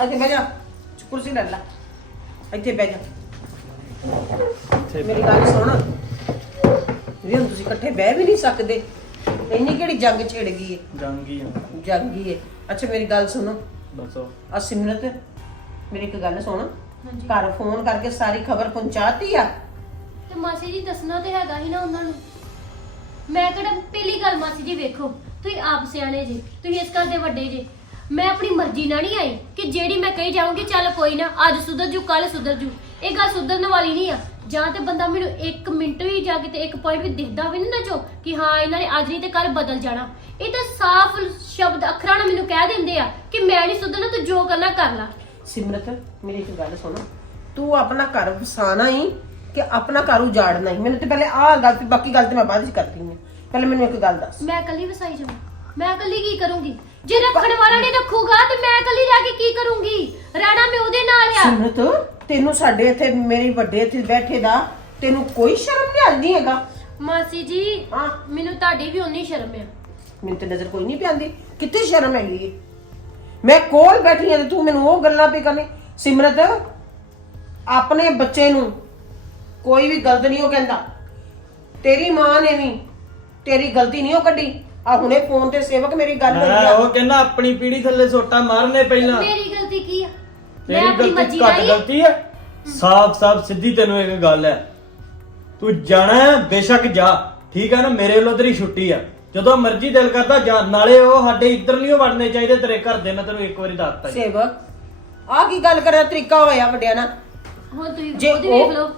ਅੱਗੇ ਬਹਿ ਜਾ। ਕੁਰਸੀ ਲੈ ਲੈ। ਇੱਥੇ ਬਹਿ ਜਾ। ਮੇਰੀ ਗੱਲ ਸੁਣ। ਵੀ ਹੁਣ ਤੁਸੀਂ ਇਕੱਠੇ ਬਹਿ ਵੀ ਨਹੀਂ ਸਕਦੇ। ਇੰਨੀ ਕਿਹੜੀ ਜੰਗ ਛਿੜ ਗਈ ਹੈ ਜੰਗੀ ਆ। ਜੰਗ ਹੀ ਹੈ ਅੱਛਾ ਮੇਰੀ ਗੱਲ ਸੁਣੋ। ਦੱਸੋ। ਆ ਸਿਮਰਤ ਮੇਰੀ ਇੱਕ ਗੱਲ ਸੁਣ। ਘਰ ਫੋਨ ਕਰਕੇ ਸਾਰੀ ਖਬਰ ਪਹੁੰਚਾਤੀ ਆ? ਤੇ ਮਾਸੀ ਜੀ ਦੱਸਣਾ ਤੇ ਹੈਗਾ ਹੀ ਨਾ ਉਹਨਾਂ ਨੂੰ। ਮੈਂ ਕਿਹੜਾ ਪਹਿਲੀ ਗੱਲ ਮਾਸੀ ਜੀ ਵੇਖੋ। ਤੁਸੀਂ ਆਪ ਸਿਆਣੇ ਜੀ ਤੁਸੀਂ ਇਸ ਘਰ ਦੇ ਵੱਡੇ ਜੀ। ਮੈਂ ਆਪਣੀ ਮਰਜ਼ੀ ਨਾਲ ਨਹੀਂ ਆਈ ਕਿ ਜਿਹੜੀ ਮੈਂ ਕਹੀ ਜਾਊਂਗੀ ਚੱਲ ਕੋਈ ਨਾ ਅੱਜ ਸੁਧਰ ਜੂ ਕੱਲ ਸੁਧਰ ਜੂ। ਇਹ ਗੱਲ ਸੁਧਰਨ ਵਾਲੀ ਨਹੀਂ ਆ। ਜਾਂ ਤੇ ਬੰਦਾ ਮੈਨੂੰ 1 ਮਿੰਟ ਵੀ ਜਾ ਕੇ ਤੇ 1 ਪੁਆਇੰਟ ਵੀ ਦਿਖਦਾ ਵੀ ਨਹੀਂ ਨਾ ਜੋ ਕਿ ਹਾਂ ਇਹਨਾਂ ਨੇ ਅੱਜ ਨਹੀਂ ਤੇ ਕੱਲ ਬਦਲ ਜਾਣਾ। ਇਹ ਤਾਂ ਸਾਫ਼ ਸ਼ਬਦ ਅੱਖਰਾਂ ਨਾਲ ਮੈਨੂੰ ਕਹਿ ਦਿੰਦੇ ਆ ਕਿ ਮੈਂ ਨਹੀਂ ਸੁਧਰਨਾ ਤੂੰ ਜੋ ਕਰਨਾ ਕਰ ਲੈ। ਸਿਮਰਤ ਮੇਰੀ ਇੱਕ ਗੱਲ ਸੁਣ। ਤੂੰ ਆਪਣਾ ਘਰ ਵਸਾਣਾ ਹੀ ਕਿ ਆਪਣਾ ਘਰ ਉਜਾੜਨਾ ਹੀ ਮੈਨੂੰ ਤੇ ਪਹਿਲੇ ਆਹ ਗੱਲ ਤੇ ਬਾਕੀ ਗੱਲ ਤੇ ਮੈਂ ਬਾਅਦ ਵਿੱਚ ਕਰਦੀ ਹਾਂ ਪਹਿਲੇ ਮੈਨੂੰ ਇੱਕ ਗੱਲ ਦੱਸ। ਮੈਂ ਇਕੱਲੀ ਵਸਾਈ ਜਾਵਾਂ ਮੈਂ ਇਕੱਲੀ ਕੀ ਕਰੂੰਗੀ? ਜੇ ਰੱਖਣ ਵਾਲਾ ਨਹੀਂ ਰੱਖੂਗਾ ਤੇ ਮੈਂ ਇਕੱਲੀ ਰਹਿ ਕੇ ਕੀ ਕਰੂੰਗੀ? ਰਹਿਣਾ ਮੈਂ ਉਹਦੇ ਨਾਲ ਆ। ਸਿਮਰਤ ਤੈਨੂੰ ਸਾਡੇ ਇੱਥੇ ਮੇਰੇ ਵੱਡੇ ਇੱਥੇ ਬੈਠੇ ਦਾ ਤੈਨੂੰ ਕੋਈ ਸ਼ਰਮ ਨਹੀਂ ਆਉਂਦੀ ਹੈਗਾ? ਮਾਸੀ ਜੀ ਹਾਂ। ਮੈਨੂੰ ਤੁਹਾਡੀ ਵੀ ਉਨੀ ਸ਼ਰਮ ਆ। ਮੈਨੂੰ ਤੇ ਨਜ਼ਰ ਕੋਈ ਨਹੀਂ ਪਿਆਂਦੀ ਕਿੱਥੇ ਸ਼ਰਮ ਹੈਗੀ ਏ? ਮੈਂ ਕੋਲ ਬੈਠੀ ਹਾਂ ਤੇ ਤੂੰ ਮੈਨੂੰ ਉਹ ਗੱਲਾਂ ਪੇ ਕਰਨੀ। ਸਿਮਰਤ ਆਪਣੇ ਬੱਚੇ ਨੂੰ ਕੋਈ ਵੀ ਗਲਤ ਨਹੀਂ ਉਹ ਕਹਿੰਦਾ। ਤੇਰੀ ਮਾਂ ਨੇ ਵੀ ਤੇਰੀ ਗਲਤੀ ਨਹੀਂ ਉਹ ਕੱਢੀ। ਆ ਹੁਣੇ ਫੋਨ ਤੇ ਸੇਵਕ ਮੇਰੀ ਗੱਲ ਹੋਈ ਮੈਂ ਆ ਉਹ ਕਹਿੰਦਾ ਆਪਣੀ ਪੀੜੀ ਥੱਲੇ ਸੋਟਾ ਮਾਰਨੇ ਪਹਿਲਾਂ। ਮੇਰੀ ਗਲਤੀ ਕੀ ਆ? ਮੈਂ ਤੇਰੀ ਆਪਣੀ ਗਲਤੀ ਮਰਜ਼ੀ ਘੱਟ ਨਾਲ ਗਲਤੀ ਹੈ ਸਾਫ਼ ਸਾਫ਼ ਸਿੱਧੀ ਤੈਨੂੰ ਇੱਕ ਗੱਲ ਹੈ ਤੂੰ ਜਾਣਾ ਹੈ, ਬੇਸ਼ੱਕ ਜਾ। ਠੀਕ ਹੈ ਨਾ ਮੇਰੇ ਵੱਲੋਂ ਤੇਰੀ ਛੁੱਟੀ ਆ। ਜਦੋਂ ਮਰਜ਼ੀ ਦਿਲ ਕਰਦਾ ਜਾ ਨਾਲੇ ਉਹ ਸਾਡੇ ਇੱਧਰ ਨਹੀਂ ਵੜਨੇ ਚਾਹੀਦੇ ਤੇਰੇ ਘਰ ਦੇ ਮੈਂ ਤੈਨੂੰ ਇੱਕ ਵਾਰੀ ਦੱਸਤਾ ਜੀ। ਸੇਵਕ ਆ ਕੀ ਗੱਲ ਕਰਨ ਦਾ ਤਰੀਕਾ ਹੋਇਆ ਵੱਡਿਆ ਨਾ ਹੁਣ ਤੁਸੀਂ ਜੇ ਉਹਦੀ ਉਹ- ਵੇਖ ਲਓ।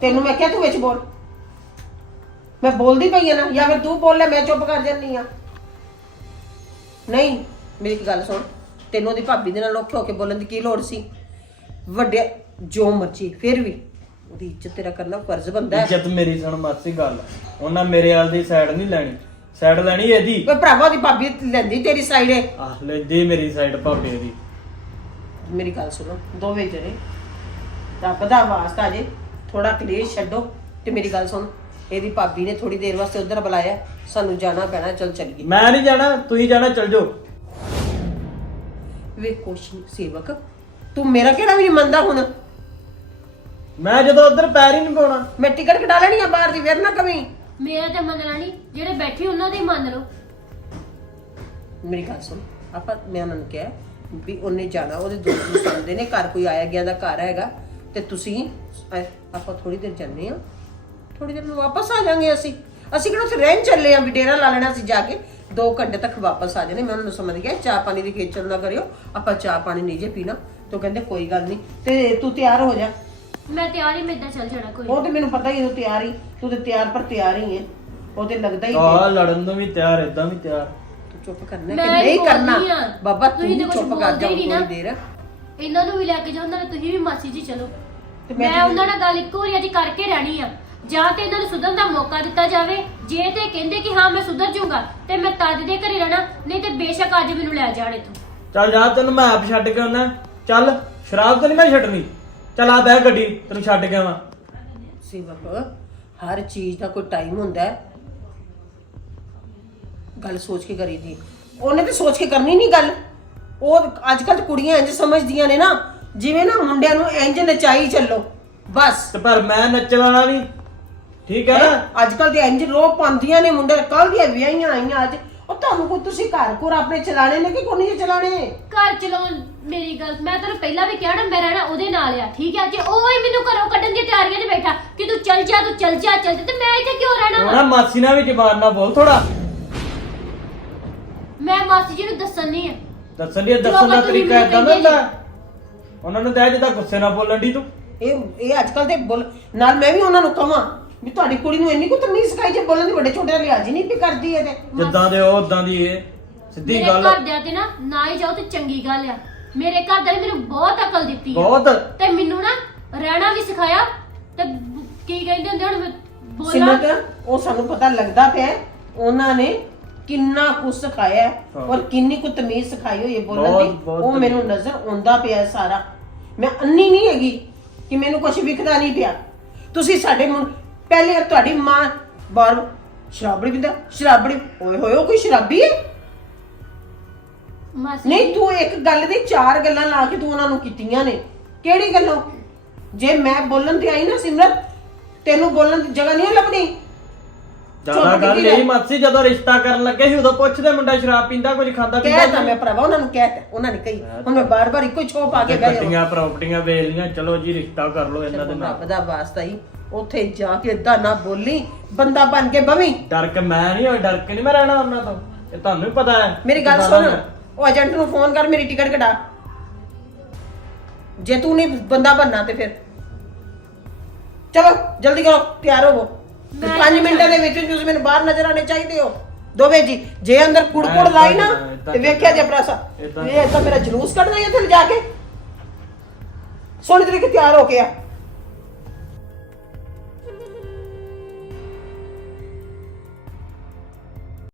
ਤੈਨੂੰ ਮੈਂ ਕਿਹਾ ਤੂੰ ਵਿੱਚ ਬੋਲ। ਮੈਂ ਬੋਲਦੀ ਪਈ ਆ ਨਾ ਜਾਂ ਫਿਰ ਤੂੰ ਬੋਲ ਲੈ ਮੈਂ ਚੁੱਪ ਕਰ ਜਾਂਦੀ ਆ। ਨਹੀਂ ਮੇਰੀ ਇੱਕ ਗੱਲ ਸੁਣ। ਤੈਨੂੰ ਉਹਦੀ ਭਾਬੀ ਦੇ ਨਾਲ ਔਖੇ ਹੋ ਕੇ ਬੋਲਣ ਦੀ ਕੀ ਲੋੜ ਸੀ? ਵੱਡੇ ਜੋ ਮਰਜ਼ੀ ਫਿਰ ਵੀ ਉਹਦੀ ਇੱਜ਼ਤ ਤੇਰਾ ਕਰਨਾ ਫਰਜ਼ ਬੰਦਾ ਹੈ। ਇੱਜ਼ਤ ਮੇਰੀ ਸੁਣ ਮਾਸੀ ਗੱਲ। ਉਹਨਾਂ ਮੇਰੇ ਵਾਲ ਦੀ ਸਾਈਡ ਨਹੀਂ ਲੈਣੀ। ਸਾਈਡ ਲੈਣੀ ਇਹਦੀ? ਕੋਈ ਭਰਾਵਾ ਉਹਦੀ ਭਾਬੀ ਲੈਂਦੀ ਤੇਰੀ ਸਾਈਡ ਏ। ਆਹ ਲੈਂਦੀ ਮੇਰੀ ਸਾਈਡ ਭਾਬੇ ਦੀ। ਮੇਰੀ ਗੱਲ ਸੁਣੋ ਦੋਵੇਂ ਜਣੇ ਰੱਬ ਦਾ ਵਾਸਤਾ ਜੇ ਥੋੜਾ ਕਲੇਸ਼ ਛੱਡੋ ਤੇ ਮੇਰੀ ਗੱਲ ਸੁਣ। ਇਹਦੀ ਭਾਬੀ ਨੇ ਥੋੜੀ ਦੇਰ ਵਾਸਤੇ ਉਧਰ ਬੁਲਾਇਆ ਸਾਨੂੰ ਜਾਣਾ ਪੈਣਾ ਚਲ ਚੱਲੀਏ। ਮੈਂ ਨਹੀਂ ਜਾਣਾ ਤੁਸੀਂ ਜਾਣਾ ਚੱਲ ਜਾਓ। ਵੇ ਕੁਛ ਨੀ, ਸੇਵਕ ਤੂੰ ਮੇਰਾ ਕਿਹੜਾ ਵੀ ਨੀ ਮੰਨਦਾ ਹੁਣ? ਮੈਂ ਜਦੋਂ ਉਧਰ ਪੈਰ ਹੀ ਨਹੀਂ ਪਾਉਣਾ। ਮੈਂ ਟਿਕਟ ਕਟਾ ਲੈਣੀ ਆ ਬਾਹਰ ਦੀ ਫਿਰ ਨਾ ਕਵੀ। ਮੇਰਾ ਤੇ ਮੰਨਣਾ ਨਹੀਂ ਜਿਹੜੇ ਬੈਠੇ ਉਹਨਾਂ ਦੇ ਮੰਨ ਲਓ। ਮੇਰੀ ਗੱਲ ਸੁਣ ਆਪਾਂ ਮੈਂ ਉਹਨਾਂ ਨੂੰ ਕਿਹਾ ਵੀ ਉਹਨੇ ਜਾਣਾ ਉਹਦੇ ਦੋ ਦਿਨ ਸੰਦੇ ਨੇ ਘਰ ਕੋਈ ਆਇਆ ਗਿਆ ਦਾ ਘਰ ਹੈਗਾ ਤੇ ਤੁਸੀਂ ਅਹ, ਆਪਾਂ ਥੋੜੀ ਦੇਰ ਜਾਂਦੇ ਆ ਥੋੜੀ ਦੇਰ ਨੂੰ ਵਾਪਸ ਆ ਜਾਾਂਗੇ ਅਸੀਂ। ਅਸੀਂ ਕਿਹੜਾ ਉੱਥੇ ਰਹਿਣ ਚੱਲੇ ਆ ਵੀ ਡੇਰਾ ਲਾ ਲੈਣਾ ਸੀ ਜਾ ਕੇ। 2 ਘੰਟੇ ਤੱਕ ਵਾਪਸ ਆ ਜਾਣੇ ਮੈਂ ਉਹਨਾਂ ਨੂੰ ਸਮਝ ਗਿਆ ਚਾਹ ਪਾਣੀ ਦੀ ਖੇਚਲ ਨਾ ਕਰਿਓ। ਆਪਾਂ ਚਾਹ ਪਾਣੀ ਨਹੀਂ ਜੇ ਪੀਣਾ। ਤੋ ਕਹਿੰਦੇ ਕੋਈ ਗੱਲ ਨਹੀਂ। ਤੇ ਤੂੰ ਤਿਆਰ ਹੋ ਜਾ। ਮੈਂ ਤਿਆਰ ਹੀ ਮੈਂ ਏਦਾਂ ਚੱਲ ਜਾਣਾ ਕੋਈ ਉਹ ਤੇ ਮੈਨੂੰ ਪਤਾ ਹੀ ਤੂੰ ਤਿਆਰ ਹੀ। ਤੂੰ ਤੇ ਤਿਆਰ ਪਰ ਤਿਆਰ ਹੀ ਹੈ। ਉਹ ਤੇ ਲੱਗਦਾ ਹੀ ਆਹ ਲੜਨ ਨੂੰ ਵੀ ਤਿਆਰ ਇਦਾਂ ਵੀ ਤਿਆਰ। ਤੂੰ ਚੁੱਪ ਕਰਨਾ ਕਿ ਮੈਂ ਨਹੀਂ ਬੋਲਦੀ ਕਰਨਾ। ਬਾਬਾ ਤੂੰ ਤੁਸੀਂ ਤਾਂ ਕੁਛ ਚੁੱਪ ਕਰ ਜਾ ਬੋਲਦੇ ਹੀ ਨਹੀਂ ਥੋੜੀ। ਦੇਰ। ਇਹਨਾਂ ਨੂੰ ਵੀ ਲੈ ਕੇ ਜਾਓ ਨਾਲੇ ਤੁਸੀਂ ਵੀ ਮਾਸੀ ਜੀ ਚਲੋ। ਤੇ ਮੈਂ ਮੈਂ ਉਹਨਾਂ ਨਾਲ ਗੱਲ ਇੱਕੋ ਵਾਰੀ ਅੱਜ ਕਰਕੇ ਰਹਿਣੀ ਆ। ਜਾਂ ਤੇ ਇਹਨਾਂ ਨੂੰ ਸੁਧਰਨ ਦਾ ਮੌਕਾ ਦਿੱਤਾ ਜਾਵੇ। ਜੇ ਤੇ ਕਹਿੰਦੇ ਕਿ ਹਾਂ ਮੈਂ ਸੁਧਰ ਜਾਊਂਗਾ ਤੇ ਮੈਂ ਤਦ ਦੇ ਘਰੇ ਰਹਿਣਾ ਨਹੀਂ ਤੇ ਬੇਸ਼ੱਕ ਅੱਜ ਮੈਨੂੰ ਲੈ ਜਾਣ ਇੱਥੋਂ। ਚੱਲ ਜਾ ਤੈਨੂੰ ਮੈਂ ਆਪ ਛੱਡ ਕੇ ਆਉਣਾ। ਚੱਲ ਸ਼ਰਾਬ ਤਾਂ ਨਹੀਂ ਮੈਂ ਛੱਡਣੀ। ਚੱਲ ਆ ਬਹਿ ਗੱਡੀ ਤੈਨੂੰ ਛੱਡ ਕੇ ਆਵਾਂ। ਸੇਵਕ ਹਰ ਚੀਜ਼ ਦਾ ਕੋਈ ਟਾਈਮ ਹੁੰਦਾ ਹੈ। ਗੱਲ ਸੋਚ ਕੇ ਕਰੀਦੀ। ਉਹਨੇ ਤੇ ਸੋਚ ਕੇ ਕਰਨੀ ਨਹੀਂ ਗੱਲ। ਉਹ ਅੱਜ ਕੱਲ੍ਹ ਕੁੜੀਆਂ ਇੰਜ ਸਮਝਦੀਆਂ ਨੇ ਨਾ। ਜਿਵੇਂ ਨਾ ਮੁੰਡਿਆਂ ਨੂੰ ਇੰਜ ਨਚਾਈ ਚੱਲੋ। ਬਸ। ਤੇ ਪਰ ਮੈਂ ਨੱਚਣ ਵਾਲਾ ਨਹੀਂ। ਠੀਕ ਹੈ ਨਾ? ਅੱਜ ਕੱਲ ਦੇ ਇੰਜ ਰੋਪ ਪਾਉਂਦੀਆਂ ਨੇ ਮੁੰਡੇ ਕੱਲ ਦੀਆਂ ਵਿਆਹੀਆਂ ਆਈਆਂ ਅੱਜ। ਉਹ ਤੁਹਾਨੂੰ ਕੋਈ ਤੁਸੀਂ ਘਰ ਘਰ ਆਪਣੇ ਚਲਾਣੇ ਨੇ ਕਿ ਕੋਈ ਨਹੀਂ ਚਲਾਣੇ ਘਰ ਚਲਾਉਣ ਮੇਰੀ ਗੱਲ ਮੈਂ ਤੈਨੂੰ ਪਹਿਲਾਂ ਵੀ ਕਿਹਾ ਨਾ ਮੈਂ ਰਹਿਣਾ ਉਹਦੇ ਨਾਲ ਆ ਠੀਕ ਆ ਜੇ ਉਹ ਹੀ ਮੈਨੂੰ ਘਰੋਂ ਕੱਢਣ ਦੀ ਤਿਆਰੀਆਂ 'ਚ ਬੈਠਾ ਕਿ ਤੂੰ ਚੱਲ ਜਾ ਤੂੰ ਚੱਲ ਜਾ ਚੱਲ ਜਾ ਤੇ ਮੈਂ ਇੱਥੇ ਕਿਉਂ ਰਹਿਣਾ ਵਾ? ਮਾਸੀ ਨਾਲ ਵੀ ਜ਼ਬਾਨ ਨਾ ਬੋਲ ਥੋੜਾ ਮੈਂ ਮਾਸੀ ਜੀ ਨੂੰ ਦੱਸਣ ਨਹੀਂ ਆ। ਦੱਸਣ ਦੀ ਦੱਸਣ ਦਾ ਤਰੀਕਾ ਇਦਾਂ ਦਾ ਹੁੰਦਾ। ਉਹਨਾਂ ਨੂੰ ਤਾਂ ਜਿੱਦਾਂ ਗੁੱਸੇ ਨਾਲ ਬੋਲਣ ਦੀ ਤੂੰ। ਇਹ ਇਹ ਅੱਜ ਕੱਲ ਦੇ ਬੋਲ ਨਾਲ ਮੈਂ ਵੀ ਉਹਨਾਂ ਨੂੰ ਕਹਾਂ ਵੀ ਤੁਹਾਡੀ ਕੁੜੀ ਨੂੰ ਇੰਨੀ ਕੁ ਤਮੀਜ਼ ਸਿਖਾਈ ਜੇ ਬੋਲਣ ਦੀ ਵੱਡੇ ਛੋਟੇ ਦਾ ਲਿਹਾਜ਼ ਹੀ ਨਹੀਂ ਵੀ ਕਰਦੀ ਹੈ ਤੇ ਜਿੱਦਾਂ ਦੇ ਉਹ ਉਦਾਂ ਦੀ ਇਹ। ਸਿੱਧੀ ਮੇਰੇ ਗੱਲ ਘਰਦਿਆਂ ਤੇ ਨਾ ਨਾ ਹੀ ਜਾਓ ਤੇ ਚੰਗੀ ਗੱਲ ਆ। ਮੇਰੇ ਘਰਦਿਆਂ ਨੇ ਮੈਨੂੰ ਬਹੁਤ ਅਕਲ ਦਿੱਤੀ ਆ। ਬਹੁਤ? ਤੇ ਮੈਨੂੰ ਨਾ ਰਹਿਣਾ ਵੀ ਸਿਖਾਇਆ ਤੇ ਬ- ਕੀ ਕਹਿੰਦੇ ਹੁੰਦੇ ਹੁਣ ਮੈਂ ਬੋਲਾਂ। ਸਿਮਰਤ ਉਹ ਸਾਨੂੰ ਪਤਾ ਲੱਗਦਾ ਪਿਆ ਹੈ, ਉਹਨਾਂ ਨੇ ਕਿੰਨਾ ਕੁ ਸਿਖਾਇਆ ਹੈ ਹਾਂ। ਔਰ ਕਿੰਨੀ ਕੁ ਤਮੀਜ਼ ਸਿਖਾਈ ਹੋਈ ਹੈ ਬੋਲਣ ਬਹੁਤ- ਦੀ। ਬਹੁਤ ਉਹ ਮੈਨੂੰ ਨਜ਼ਰ ਆਉਂਦਾ ਪਿਆ ਹੈ ਸਾਰਾ। ਮੈਂ ਅੰਨੀ ਨਹੀਂ ਹੈਗੀ ਕਿ ਮੈਨੂੰ ਕੁਝ ਵਿਖਦਾ ਨਹੀਂ ਪਿਆ। ਤੁਸੀਂ ਸਾਡੇ ਮੁੰ ਪਹਿਲੇ ਤੁਹਾਡੀ ਮਾਂ ਬਾਰ ਸ਼ਰਾਬੜੀ ਪਿੰਦਾ ਸ਼ਰਾਬੜੀ ਓਏ ਹੋਏ ਉਹ ਕੋਈ ਸ਼ਰਾਬੀ ਹੈ? ਮਾਸੀ ਨਹੀਂ ਤੂੰ ਇੱਕ ਗੱਲ ਦੀ ਚਾਰ ਗੱਲਾਂ ਲਾ ਕੇ ਤੂੰ ਉਹਨਾਂ ਨੂੰ ਕੀਤੀਆਂ ਨੇ। ਕਿਹੜੀ ਗੱਲੋਂ? ਜੇ ਮੈਂ ਬੋਲਣ ਤੇ ਆਈ ਨਾ ਸਿਮਰਤ ਤੈਨੂੰ ਬੋਲਣ ਦੀ ਜਗ੍ਹਾ ਨਹੀਂ ਲੱਭਣੀ। ਜ਼ਿਆਦਾ ਚੁੱਪ ਗੱਲ ਕੀਤੀ ਇਹੀ ਰਹਿ। ਮਾਸੀ ਜਦੋਂ ਰਿਸ਼ਤਾ ਕਰਨ ਲੱਗੇ ਸੀ ਉਦੋਂ ਪੁੱਛਦੇ ਮੁੰਡਾ ਸ਼ਰਾਬ ਪੀਂਦਾ ਕੁਝ ਖਾਂਦਾ ਪੀਂਦਾ ਕਹਿਤਾ ਮੈਂ ਭਰਾਵਾ ਉਹਨਾਂ ਨੂੰ ਕਹਿਤਾ ਉਹਨਾਂ ਨੇ ਕਹੀ ਹੁਣ ਮੈਂ ਬਾਰ-ਬਾਰ ਇੱਕੋ ਹੀ ਛੋਪ ਆ ਕੇ ਬਹਿ ਜਾਵਾਂ। ਗੱਡੀਆਂ ਪ੍ਰਾਪਰਟੀਆਂ ਵੇਚ ਲੀਆਂ ਚਲੋ ਜੀ ਰਿਸ਼ਤਾ ਕਰ ਲਓ ਇਹਨਾਂ ਦੇ ਨਾਲ। ਰੱਬ ਦਾ ਵਾਸਤਾ ਹੀ। ਉੱਥੇ ਜਾ ਕੇ ਏਦਾਂ ਨਾ ਬੋਲੀ ਬੰਦਾ ਬਣ ਕੇ ਬਵੀ। ਡਰ ਕੇ ਮੈਂ ਨਹੀਂ ਹੋਇਆ ਡਰ ਕੇ ਨਹੀਂ ਮੈਂ ਰਹਿਣਾ ਉਹਨਾਂ ਤੋਂ। ਇਹ ਤੁਹਾਨੂੰ ਵੀ ਪਤਾ ਹੈ। ਮੇਰੀ ਗੱਲ ਸੁਣ। ਉਹ ਏਜੰਟ ਨੂੰ ਫੋਨ ਕਰ ਮੇਰੀ ਟਿਕਟ ਕਟਾ ਜੇ ਤੂੰ ਨਹੀਂ ਬੰਦਾ ਬਣਨਾ ਤੇ ਫਿਰ। ਚਲੋ ਜਲਦੀ ਕਰੋ ਤਿਆਰ ਹੋਵੋ। ਮੈਂ 5 ਮਿੰਟਾਂ ਦੇ ਵਿੱਚ ਤੁਸੀਂ ਮੈਨੂੰ ਬਾਹਰ ਨਜ਼ਰ ਆਣੇ ਚਾਹੀਦੇ ਹੋ। ਦੋਵੇਂ ਜੀ ਜੇ ਅੰਦਰ ਕੁੜਕੁੜ ਲਾਈ ਨਾ ਤੇ ਵੇਖਿਆ ਜੇ ਪ੍ਰਸਾ ਇਹ ਤਾਂ ਮੇਰਾ ਜਲੂਸ ਕੱਢ ਰਹੀ ਹੈ ਜਾ ਕੇ। ਸੋਹਣੀ ਤਰੀਕੇ ਤਿਆਰ ਹੋ ਕੇ ਆ।